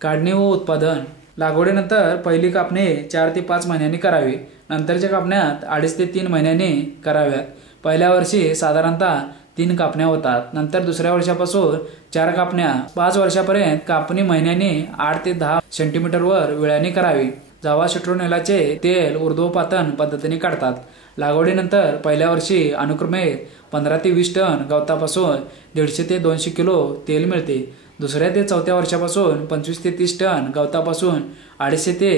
काढणी व उत्पादन. लागवडीनंतर पहिली कापणी 4 ते 5 महिन्यांनी करावी. नंतरच्या कापण्यात 2.5 ते 3 महिन्यांनी कराव्यात. पहिल्या वर्षी साधारणतः 3 कापण्या होतात. नंतर दुसऱ्या वर्षापासून 4 कापण्या. 5 वर्षापर्यंत कापणी महिन्यांनी 8 ते 10 सेंटीमीटरवर विळ्याने करावी. जावा सिट्रोनेलाचे तेल ऊर्ध्वपातन पद्धतीने काढतात. लागवडीनंतर पहिल्या वर्षी अनुक्रमे 15 ते 20 टन गवतापासून 150 ते 200 किलो तेल मिळते. दुसऱ्या ते चौथ्या वर्षापासून 25 ते 30 टन गवतापासून 250 ते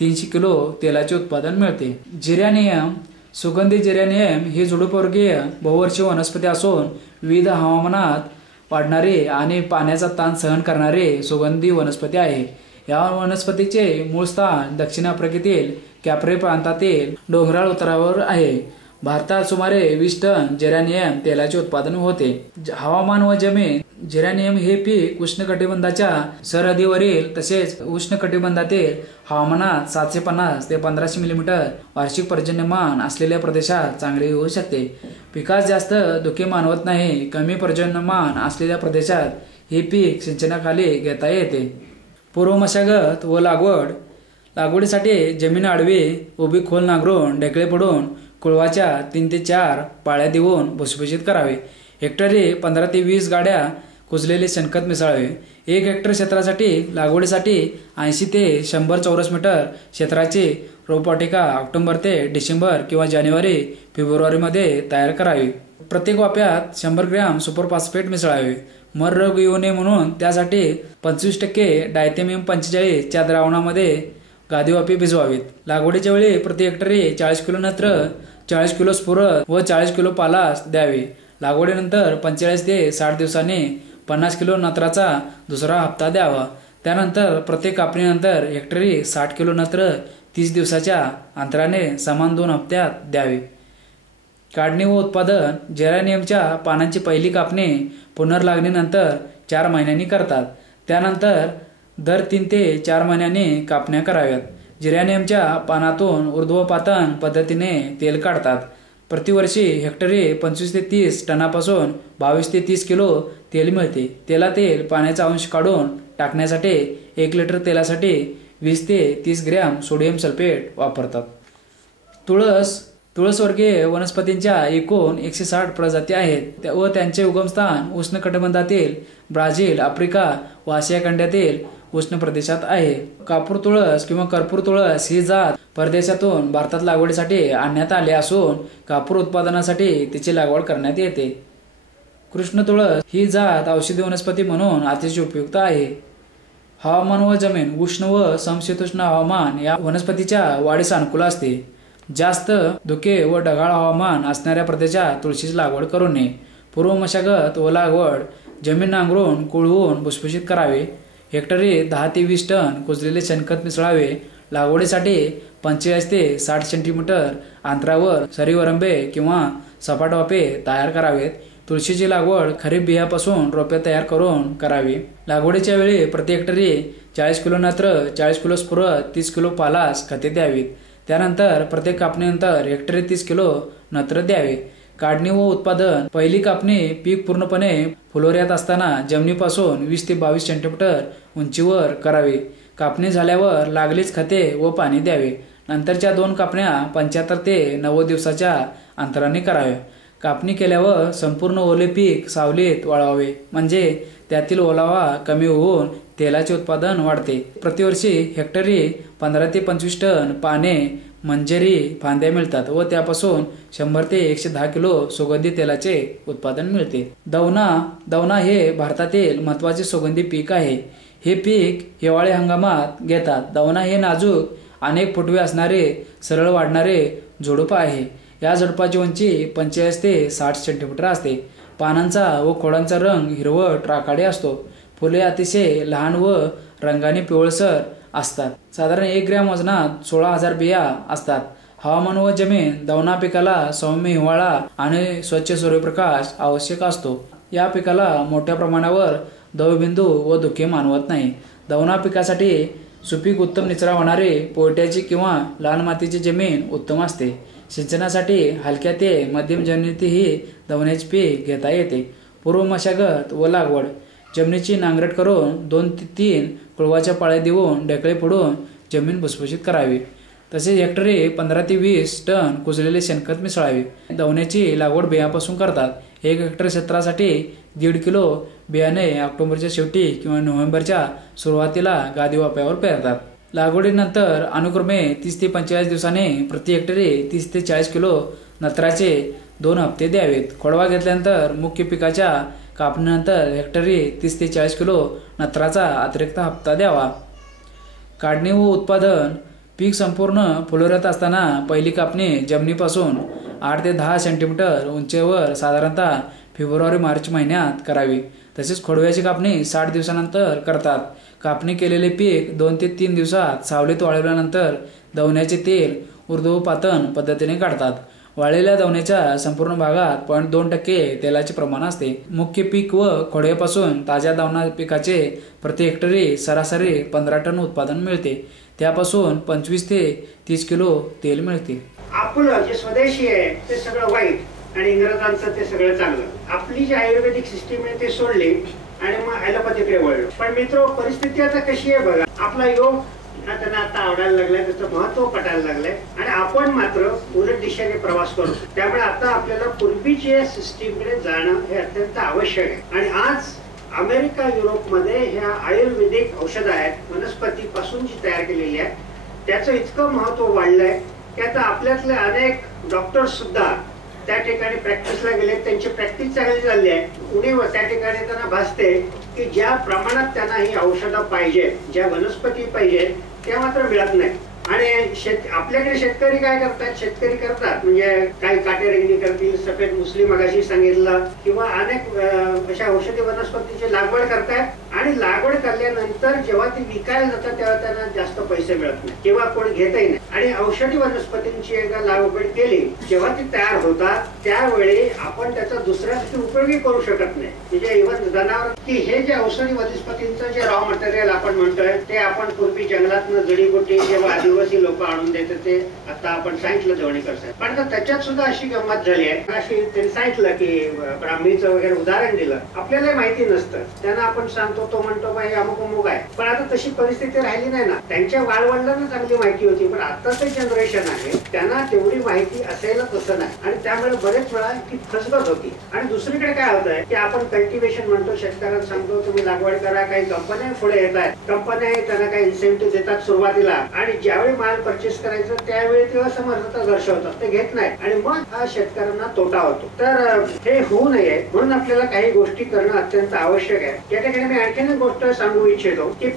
300 किलो तेलाचे उत्पादन मिळते. जिरॅनियम. सुगंधी जिरॅनियम ही झुडुपवर्गीय बहुवर्षीय वनस्पती असून विविध हवामानात वाढणारी आणि पाण्याचा ताण सहन करणारी सुगंधी वनस्पती आहे. या वनस्पतीचे मूळ स्थान दक्षिण आफ्रिकेतील कॅप्रे प्रांतातील डोंगराळ उतारावर आहे. भारतात सुमारे 20 टन जिरॅनियम तेलाचे उत्पादन होते. हवामान व जमीन. जिरॅनियम हे पीक उष्णकटिबंधाच्या सरहद्दीवरील तसेच उष्णकटिबंधातील हवामानात 750 ते 1500 मिलीमीटर वार्षिक पर्जन्यमान असलेल्या प्रदेशात चांगले होऊ शकते. पिकास जास्त धुके मानवत नाही. कमी पर्जन्यमान असलेल्या प्रदेशात हे पीक सिंचनाखाली घेता येते. पूर्व मशागत व लागवड. लागवडीसाठी जमीन आडवी उभी खोल नांगरून ढेकळे पडून कुळवाच्या 3 ते 4 पाळ्या देऊन भुसभुशीत करावे. हेक्टरी 15 ते 20 गाड्या कुजलेले शेणखत मिसळावे. 1 हेक्टर क्षेत्रासाठी लागवडीसाठी 80 ते 100 चौरस मीटर क्षेत्राची रोपवाटिका ऑक्टोबर ते डिसेंबर किंवा जानेवारी फेब्रुवारीमध्ये तयार करावी. प्रत्येक वाफ्यात 100 ग्रॅम सुपर फॉस्फेट मिसळावे. मर रोग येऊ नये म्हणून त्यासाठी 25% डायथेमियम 45 च्या द्रावणामध्ये गादी वाफे भिजवावीत. लागवडीच्या वेळी प्रति हेक्टरी 40 किलो नत्र, 40 किलो स्फुरद व 40 किलो पालाश द्यावे. लागवडीनंतर 45 ते 60 दिवसांनी 50 किलो नत्राचा दुसरा हप्ता द्यावा. त्यानंतर प्रत्येक कापणीनंतर हेक्टरी 60 किलो नत्र 30 दिवसाच्या अंतराने समान 2 हप्त्यात द्यावे. काढणी व उत्पादन जेरॅनियमच्या पानांची पहिली कापणी पुनर्लागणीनंतर 4 महिन्यांनी करतात. त्यानंतर दर 3 ते 4 महिन्यांनी कापण्या कराव्यात. जेरॅनियमच्या पानातून ऊर्ध्वपातन पद्धतीने तेल काढतात. प्रतिवर्षी हेक्टरी 25 ते 30 टनापासून 22 ते 30 किलो तेल मिळते. तेल पाण्याचा अंश काढून टाकण्यासाठी 1 लिटर तेलासाठी 20 ते 30 ग्रॅम सोडियम सल्फेट वापरतात. तुळसवर्गीय वनस्पतींच्या एकूण 160 प्रजाती आहेत व त्यांचे उगमस्थान उष्णकटिबंधातील ब्राझील, आफ्रिका व आशिया खंडातील उष्ण प्रदेशात आहे. कापूर तुळस किंवा कर्पूर तुळस ही जात परदेशातून भारतात लागवडीसाठी आणण्यात आली असून कापूर उत्पादनासाठी तिची लागवड करण्यात येते. कृष्ण तुळस ही जात औषधी वनस्पती म्हणून अतिशय उपयुक्त आहे. हवामान व जमीन उष्ण व समशीतोष्ण हवामान या वनस्पतीच्या वाढीस अनुकूल असते. जास्त धुके व ढगाळ हवामान असणाऱ्या प्रदेशात तुळशीची लागवड करू नये. पूर्व मशागत व लागवड जमीन नांगरून कुळवून भुसभुशीत करावे. हेक्टरी 10 ते 20 टन कुजलेले शेणखत मिसळावे. लागवडीसाठी 45 ते 60 सेंटीमीटर अंतरावर सरीवरंबे किंवा सपाट वाफे तयार करावेत. तुळशीची लागवड खरीप बियापासून रोपे तयार करून करावी. लागवडीच्या वेळी प्रति हेक्टरी 40 किलो नत्र, 40 किलो स्फुरद, 30 किलो पालास खते द्यावीत. त्यानंतर प्रत्येक कापणीनंतर हेक्टरी 30 किलो नत्र द्यावे. काढणी व उत्पादन पहिली कापणी पीक पूर्णपणे फुलोऱ्यात असताना जमिनीपासून 20 ते 22 सेंटीमीटर उंचीवर करावी. कापणी झाल्यावर लागलीच खते व पाणी द्यावे. नंतरच्या 2 कापण्या 75 ते 90 दिवसाच्या अंतराने कराव्या. कापणी केल्यावर संपूर्ण ओले पीक सावलीत वाळवावे, म्हणजे त्यातील ओलावा कमी होऊन तेलाचे उत्पादन वाढते. प्रतिवर्षी हेक्टरी 15 ते 25 टन पाने, मंजेरी, फांद्या मिळतात व त्यापासून 100 ते 110 किलो सुगंधी तेलाचे उत्पादन मिळते. दवना हे भारतातील महत्त्वाचे सुगंधी पीक आहे. हे पीक हिवाळी हंगामात घेतात. दवना हे नाजूक, अनेक फुटवे असणारे, सरळ वाढणारे झुडूप आहे. या झुडपाची उंची 45 ते 60 सेंटीमीटर असते. पानांचा व खोडांचा रंग हिरवट राखाडी असतो. फुले अतिशय लहान व रंगाने पिवळसर असतात. साधारण 1 ग्रॅम वजनात 16,000 बिया असतात. हवामान व जमीन दवना पिकाला सौम्य हिवाळा आणि स्वच्छ सूर्यप्रकाश आवश्यक असतो. या पिकाला मोठ्या प्रमाणावर दवबिंदू व धुके मानवत नाही. दवना पिकासाठी सुपीक उत्तम निचरा होणारी पोयट्याची किंवा लाल मातीची जमीन उत्तम असते. सिंचनासाठी हलक्या ते मध्यम जमिनीतही दवण्याचे पीक घेता येते. पूर्व मशागत व लागवड जमिनीची नांगरट करून 2 ते 3 कुळवाच्या पाळ्या देऊन ढेकळे फोडून जमीन भुसभुशीत करावी. तसेच हेक्टरी 15 ते 20 टन कुजलेले शेणखत मिसळावे. दवण्याची लागवड बियापासून करतात. 1 हेक्टर क्षेत्रासाठी 1.5 किलो बियाणे ऑक्टोबरच्या शेवटी किंवा नोव्हेंबरच्या सुरुवातीला गादी वाफ्यावर पेरतात. लागवडीनंतर अनुक्रमे 30 ते 45 दिवसांनी प्रति हेक्टरी 30 ते 40 किलो नत्राचे 2 हप्ते द्यावेत. खोडवा घेतल्यानंतर मुख्य पिकाच्या कापणीनंतर हेक्टरी 30 ते 40 किलो नत्राचा अतिरिक्त हप्ता द्यावा. काढणी व उत्पादन पीक संपूर्ण फुलोऱ्यात असताना पहिली कापणी जमिनीपासून 8 ते 10 सेंटीमीटर उंचीवर साधारणतः फेब्रुवारी-मार्च महिन्यात करावी. तसेच खोडव्याची कापणी 60 दिवसानंतर करतात. कापणी केलेले पीक 2 ते 3 दिवसात सावलीत वाळवल्यानंतर दवण्याचे तेल ऊर्ध्वपातन पद्धतीने काढतात. वाळलेल्या दवण्याच्या संपूर्ण भागात 0.2% तेलाचे प्रमाण असते. मुख्य पीक व खोडव्यापासून ताज्या दवना पिकाचे प्रति हेक्टरी सरासरी 15 टन उत्पादन मिळते. त्यापासून 25 ते 30 किलो तेल मिळते. आपलं जे स्वदेशी आहे ते सगळं वाईट आणि इंग्रजांचं ते सगळं चांगलं. आपली जी आयुर्वेदिक सिस्टीम आहे ते सोडली आणि मग ॲलोपॅथीकडे वळलो. पण मित्र, परिस्थिती आता कशी आहे बघा. आपला योग त्यांना आता आवडायला लागलाय, त्याचं महत्व पटायला लागलंय आणि आपण मात्र उलट दिशेने प्रवास करतो. त्यामुळे आता आपल्याला पूर्वीच्या सिस्टीमकडे जाणं हे अत्यंत आवश्यक आहे. आणि आज अमेरिका, युरोपमध्ये ह्या आयुर्वेदिक औषधं आहेत वनस्पतीपासून जी तयार केलेली आहे त्याचं इतकं महत्व वाढलंय की आता आपल्यातले अनेक डॉक्टर्स सुद्धा त्या ठिकाणी प्रॅक्टिसला गेले. त्यांची प्रॅक्टिस चांगली झाली आहे. उणीव त्या ठिकाणी त्यांना भासते की ज्या प्रमाणात त्यांना ही औषधं पाहिजे, ज्या वनस्पती पाहिजे त्या मात्र मिळत नाही. आणि आपल्याकडे शेतकरी काय करतात, शेतकरी करतात म्हणजे काही काटेरंगी करतील, सफेद मुसली मगाशी सांगितलं, किंवा अनेक अशा औषधी वनस्पतीची लागवड करतात आणि लागवड केल्यानंतर जेव्हा ती विकायला जातात तेव्हा त्यांना जास्त पैसे मिळत नाही किंवा कोण घेतही नाही. आणि औषधी वनस्पतींची एकदा लागवड केली जेव्हा ती तयार होतात त्यावेळी आपण त्याचा दुसऱ्यासाठी उपयोगी करू शकत नाही. म्हणजे इव्हन जनावर की हे जे औषधी वनस्पतींचं जे रॉ मटेरियल आपण म्हणतोय ते आपण पूर्वी जंगलातनं जडीबुटी जेव्हा आदिवासी लोक आणून देते ते आता आपण सांगितलं जवळीकर साहेब. पण त्याच्यात सुद्धा अशी गंमत झाली आहे. अशी त्यांनी सांगितलं की ब्राह्मीचं वगैरे उदाहरण दिलं. आपल्याला माहिती नसतं त्यांना आपण सांगतो तो म्हणतो बाई अमुक अमुक आहे. पण आता तशी परिस्थिती राहिली नाही ना. त्यांच्या वाळवंटांना चांगली माहिती होती पण आताचं जनरेशन आहे त्यांना तेवढी माहिती असायला तसं नाही आणि त्यामुळे बरेच वेळा ती फसगत होती. आणि दुसरीकडे काय होत आहे की आपण कल्टिवेशन म्हणतो शेतकऱ्यांना सांगतो तुम्ही लागवड करा. काही कंपन्या पुढे येत आहेत. कंपन्या त्यांना काही इन्सेंटिव्ह देतात सुरुवातीला आणि ज्यावेळी माल परचेस करायचं त्यावेळी ते असमर्थता दर्शवतात ते घेत नाही आणि मग हा शेतकऱ्यांना तोटा होतो. तर हे होऊ नये म्हणून आपल्याला काही गोष्टी करणं अत्यंत आवश्यक आहे. या ठिकाणी मी आणखीन एक गोष्ट सांगू इच्छितो की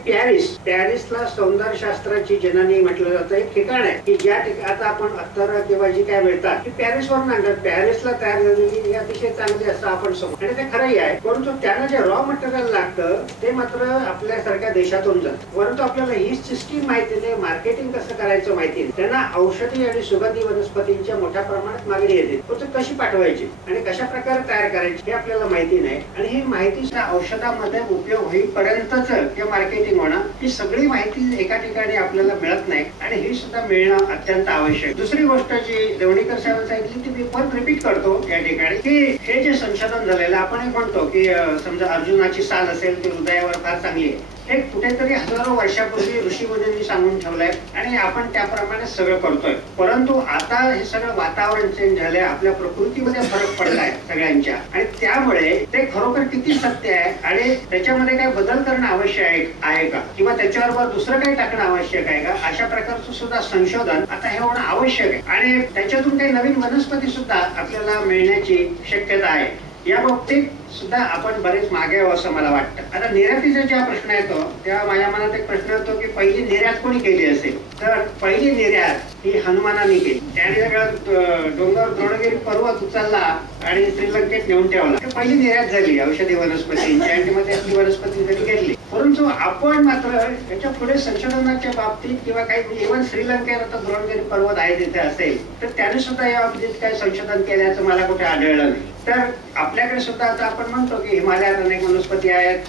पॅरिसला सौंदर्य शास्त्राची जननी म्हटलं जातं. एक ठिकाण आहे की ज्या ठिकाणी आता आपण अत्तर किंवा जी काय मिळतात ती पॅरिस वरून आणतात. पॅरिसला तयार झालेली ही अतिशय चांगली असं आपण समजतो आणि ते खरंही आहे. परंतु त्यांना जे रॉ मटेरियल लागतं ते मात्र आपल्यासारख्या देशातून जातं. परंतु आपल्याला ही सिस्टीम माहिती नाही. मार्केटिंग कसं करायचं माहिती नाही. त्यांना औषधी आणि सुगंधी वनस्पतींच्या मोठ्या प्रमाणात मागणी येते. तर कशी पाठवायची आणि कशा प्रकारे तयार करायची हे आपल्याला माहिती नाही. आणि ही माहिती औषधामध्ये उपयोग होईपर्यंतच हे मार्केटिंग होणं ही सगळी माहिती एका ठिकाणी आपल्याला मिळत नाही आणि ही सुद्धा मिळणं अत्यंत आवश्यक. दुसरी गोष्ट जी देवणीकर साहेबांनी सांगितली ती मी पण रिपीट करतो या ठिकाणी की हे जे संशोधन झालेलं आपण एक म्हणतो की समजा अर्जुनाची साल असेल ती हृदयावर फार चांगली आहे. हे कुठेतरी हजारो वर्षापूर्वी ऋषीमुनींनी सांगून ठेवलंय आणि आपण त्याप्रमाणे सगळं करतोय. परंतु आता हे सगळं वातावरण चेंज झालंय. आपल्या प्रकृतीमध्ये फरक पडलाय सगळ्यांच्या आणि त्यामुळे ते खरोखर किती सत्य आहे आणि त्याच्यामध्ये काय बदल करणं आवश्यक आहे का किंवा त्याच्याबरोबर दुसरं काही टाकणं आवश्यक आहे का अशा प्रकारचं सुद्धा संशोधन आता हे होणं आवश्यक आहे आणि त्याच्यातून काही नवीन वनस्पती सुद्धा आपल्याला मिळण्याची शक्यता आहे. या बाबतीत सुद्धा आपण बरेच मागे आहोत असं मला वाटतं. आता निर्यातीचा जेव्हा प्रश्न येतो तेव्हा माझ्या मनात एक प्रश्न येतो की पहिली निर्यात कोणी केली असेल. तर पहिली निर्यात ही हनुमानाने केली. त्याने सगळं डोंगर द्रोणगिरी पर्वत उचलला आणि श्रीलंकेत नेऊन ठेवला. पहिली निर्यात झाली औषधी वनस्पतींची आणि मध्ये आपली वनस्पती जरी घेतली. परंतु आपण मात्र याच्या पुढे संशोधनाच्या बाबतीत किंवा काही इव्हन श्रीलंकेत आता द्रोणगिरी पर्वत आहे तिथे असेल तर त्याने सुद्धा या बाबतीत काही संशोधन केल्याचं मला कुठे आढळलं नाही. तर आपल्याकडे सुद्धा आता आपण म्हणतो की हिमालयात अनेक वनस्पती आहेत.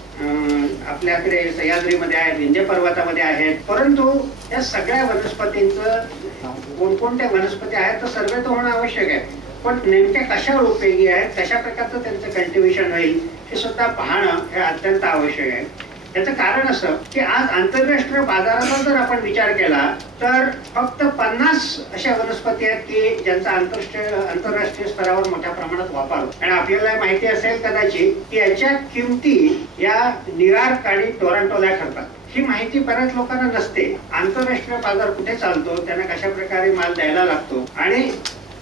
आपल्याकडे सह्याद्रीमध्ये आहेत. विंध्य पर्वतामध्ये आहेत. परंतु या सगळ्या वनस्पतींचं कोणकोणत्या वनस्पती आहेत तर सर्वे तो होणं आवश्यक आहे. पण नेमक्या कशा उपयोगी आहेत कशा प्रकारचं त्यांचं कल्टिवेशन होईल हे सुद्धा पाहणं हे अत्यंत आवश्यक आहे. याचं कारण असं की आज आंतरराष्ट्रीय बाजाराचा जर आपण विचार केला तर फक्त 50 अशा वनस्पती आहेत की ज्यांचा आंतरराष्ट्रीय स्तरावर मोठ्या प्रमाणात वापर होतो. आणि आपल्याला माहिती असेल कदाचित की याच्या किमती या न्यूयॉर्क आणि टोरंटोला ठरतात. ही माहिती बऱ्याच लोकांना नसते. आंतरराष्ट्रीय बाजार कुठे चालतो त्यांना कशा प्रकारे माल द्यायला लागतो आणि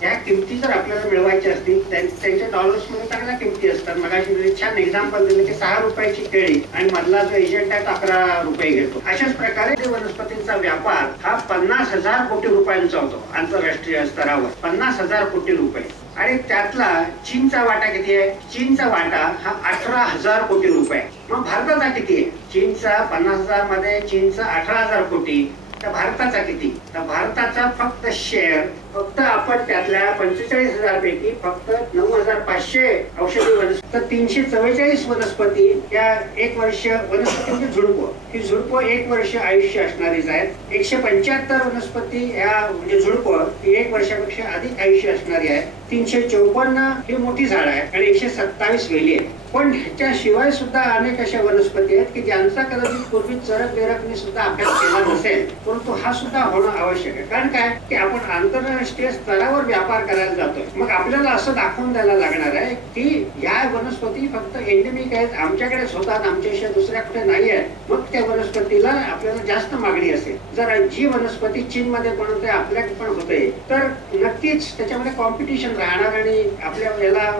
या किमती जर आपल्याला मिळवायच्या असतील त्यांच्या डॉलर्स मध्ये चांगल्या किमती असतात. मगाशी छान एक्झाम्पल दिलं की 6 रुपयाची केळी आणि मधला जो एजंट आहे 11 रुपये घेतो. अशाच प्रकारे वनस्पतींचा व्यापार हा 50,000 कोटी रुपयांचा होतो आंतरराष्ट्रीय स्तरावर. 50,000 कोटी रुपये आणि त्यातला चीनचा वाटा किती आहे. चीनचा वाटा हा 18,000 कोटी रुपये. मग भारताचा किती आहे. चीनचा 50,000 मध्ये चीनचा 18,000 कोटी. तर भारताचा किती. तर भारताचा फक्त शेअर फक्त आपण त्यातल्या 45,000 पैकी फक्त 9,500 औषधी वनस्पती तर 344 वनस्पती या 1 वर्ष वनस्पतींची झुडपं ही झुडपं 1 वर्ष आयुष्य असणारीच आहेत. 175 वनस्पती ह्या म्हणजे झुडपं ही 1 वर्षापेक्षा अधिक आयुष्य असणारी आहे. 354 ही मोठी झाड आहे आणि 127 वेली आहेत. पण ह्याच्याशिवाय सुद्धा अनेक अशा वनस्पती आहेत की ज्यांचा कदाचित पूर्वी चरक बेरकने सुद्धा अभ्यास केला नसेल. परंतु हा सुद्धा होणं आवश्यक आहे. कारण काय की आपण आंतरराष्ट्रीय स्तरावर व्यापार करायला जातोय. मग आपल्याला असं दाखवून द्यायला लागणार आहे की या वनस्पती फक्त एंडेमिक आहेत आमच्याकडेच होतात आमच्याशिवाय दुसऱ्या कुठे नाही आहेत. मग त्या वनस्पतीला आपल्याला जास्त मागणी असेल. जर जी वनस्पती चीन मध्ये बनवते आपल्याकडे पण होते तर नक्कीच त्याच्यामध्ये कॉम्पिटिशन राहणार आणि आपल्या याला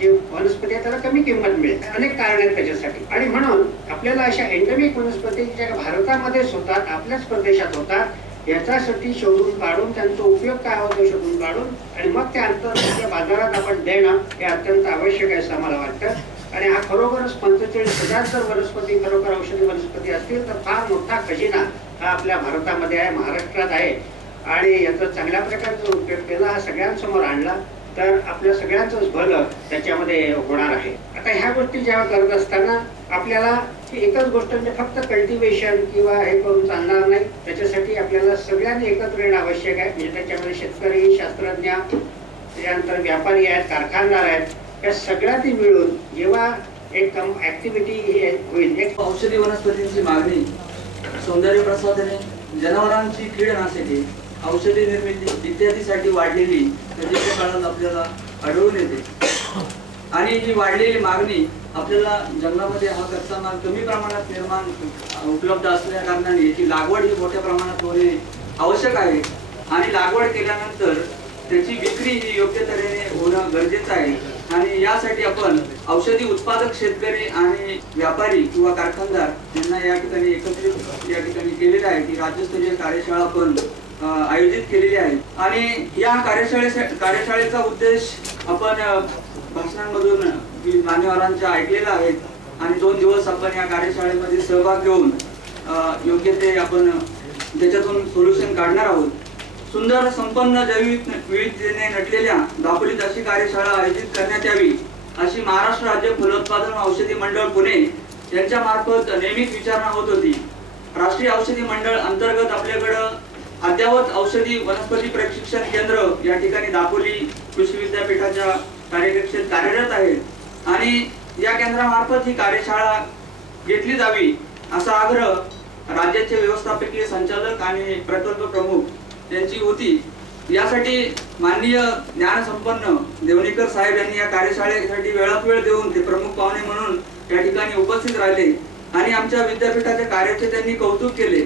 जे वनस्पती आहे त्याला कमी किंमत मिळेल. अनेक कारण आहेत त्याच्यासाठी आणि म्हणून आपल्याला अशा एंडेमिक वनस्पती ज्या भारतामध्येच होतात आपल्याच प्रदेशात होतात याच्यासाठी शोधून काढून त्यांचा उपयोग काय होतो शोधून काढून आणि मग त्या आंतरराष्ट्रीय बाजारात आपण देणं हे अत्यंत आवश्यक आहे असं मला वाटतं. आणि हा खरोखरच 45,000 जर वनस्पती खरोखर औषधी वनस्पती असतील तर फार मोठा खजिना हा आपल्या भारतामध्ये आहे, महाराष्ट्रात आहे. आणि याचा चांगल्या प्रकारचा उपयोग केला, हा सगळ्यांसमोर आणला तर आपल्या सगळ्यांचंच भलं त्याच्यामध्ये होणार आहे. आता ह्या गोष्टी जेव्हा करत असताना आपल्याला एकच गोष्ट म्हणजे फक्त कल्टिवेशन किंवा हे करून चालणार नाही. त्याच्यासाठी आपल्याला सगळ्यांनी एकत्र येणं आवश्यक आहे. म्हणजे त्याच्यामध्ये शेतकरी, शास्त्रज्ञ, त्याच्यानंतर व्यापारी आहेत, कारखानदार आहेत, या सगळ्यांनी मिळून जेव्हा एक ऍक्टिव्हिटी होईल. एक औषधी वनस्पतींची मागणी, सौंदर्य प्रसाधने, जनावरांची कीडनाशके, औषधी निर्मिती इत्यादीसाठी वाढलेली नजीकच्या काळात आपल्याला आढळून येते. आणि ही वाढलेली मागणी आपल्याला जंगलामध्ये हा कच्चा माल कमी प्रमाणात उपलब्ध असल्या कारणाने याची लागवड ही मोठ्या प्रमाणात होणे आवश्यक आहे. आणि लागवड केल्यानंतर त्याची विक्री ही योग्य तऱ्हेने होणं गरजेचं आहे. आणि यासाठी आपण औषधी उत्पादक शेतकरी आणि व्यापारी किंवा कारखानदार यांना या ठिकाणी एकत्रित या ठिकाणी केलेलं आहे की राज्यस्तरीय कार्यशाळा आपण आयोजित केलेली आहे. आणि या कार्यशाळेचा उद्देश आपण भाषणांमधून मान्यवरांच्या ऐकलेला आहे. आणि 2 दिवस आपण या कार्यशाळेमध्ये सहभाग घेऊन योग्य ते आपण त्याच्यातून सोल्युशन काढणार आहोत. सुंदर संपन्न जैविक विविधतेने नटलेल्या दापोलीत अशी कार्यशाळा आयोजित करण्यात यावी अशी महाराष्ट्र राज्य फलोत्पादन औषधी मंडळ पुणे यांच्या मार्फत नेहमीच विचारणा होत होती. राष्ट्रीय औषधी मंडळ अंतर्गत आपल्याकडं अद्ययावत औषधी वनस्पती प्रशिक्षण केंद्र या ठिकाणी दापोली कृषी विद्यापीठाच्या कार्यकक्षेत कार्यरत आहे. आणि या केंद्रामार्फत ही कार्यशाळा घेतली जावी असा आग्रह राज्याचे व्यवस्थापकीय संचालक आणि प्रकल्प प्रमुख यांची होती. यासाठी माननीय ज्ञानसंपन्न देवणीकर साहेब यांनी या कार्यशाळेसाठी वेळात वेळ देऊन ते प्रमुख पाहुणे म्हणून या ठिकाणी उपस्थित राहिले आणि आमच्या विद्यापीठाच्या कार्याचे त्यांनी कौतुक केले.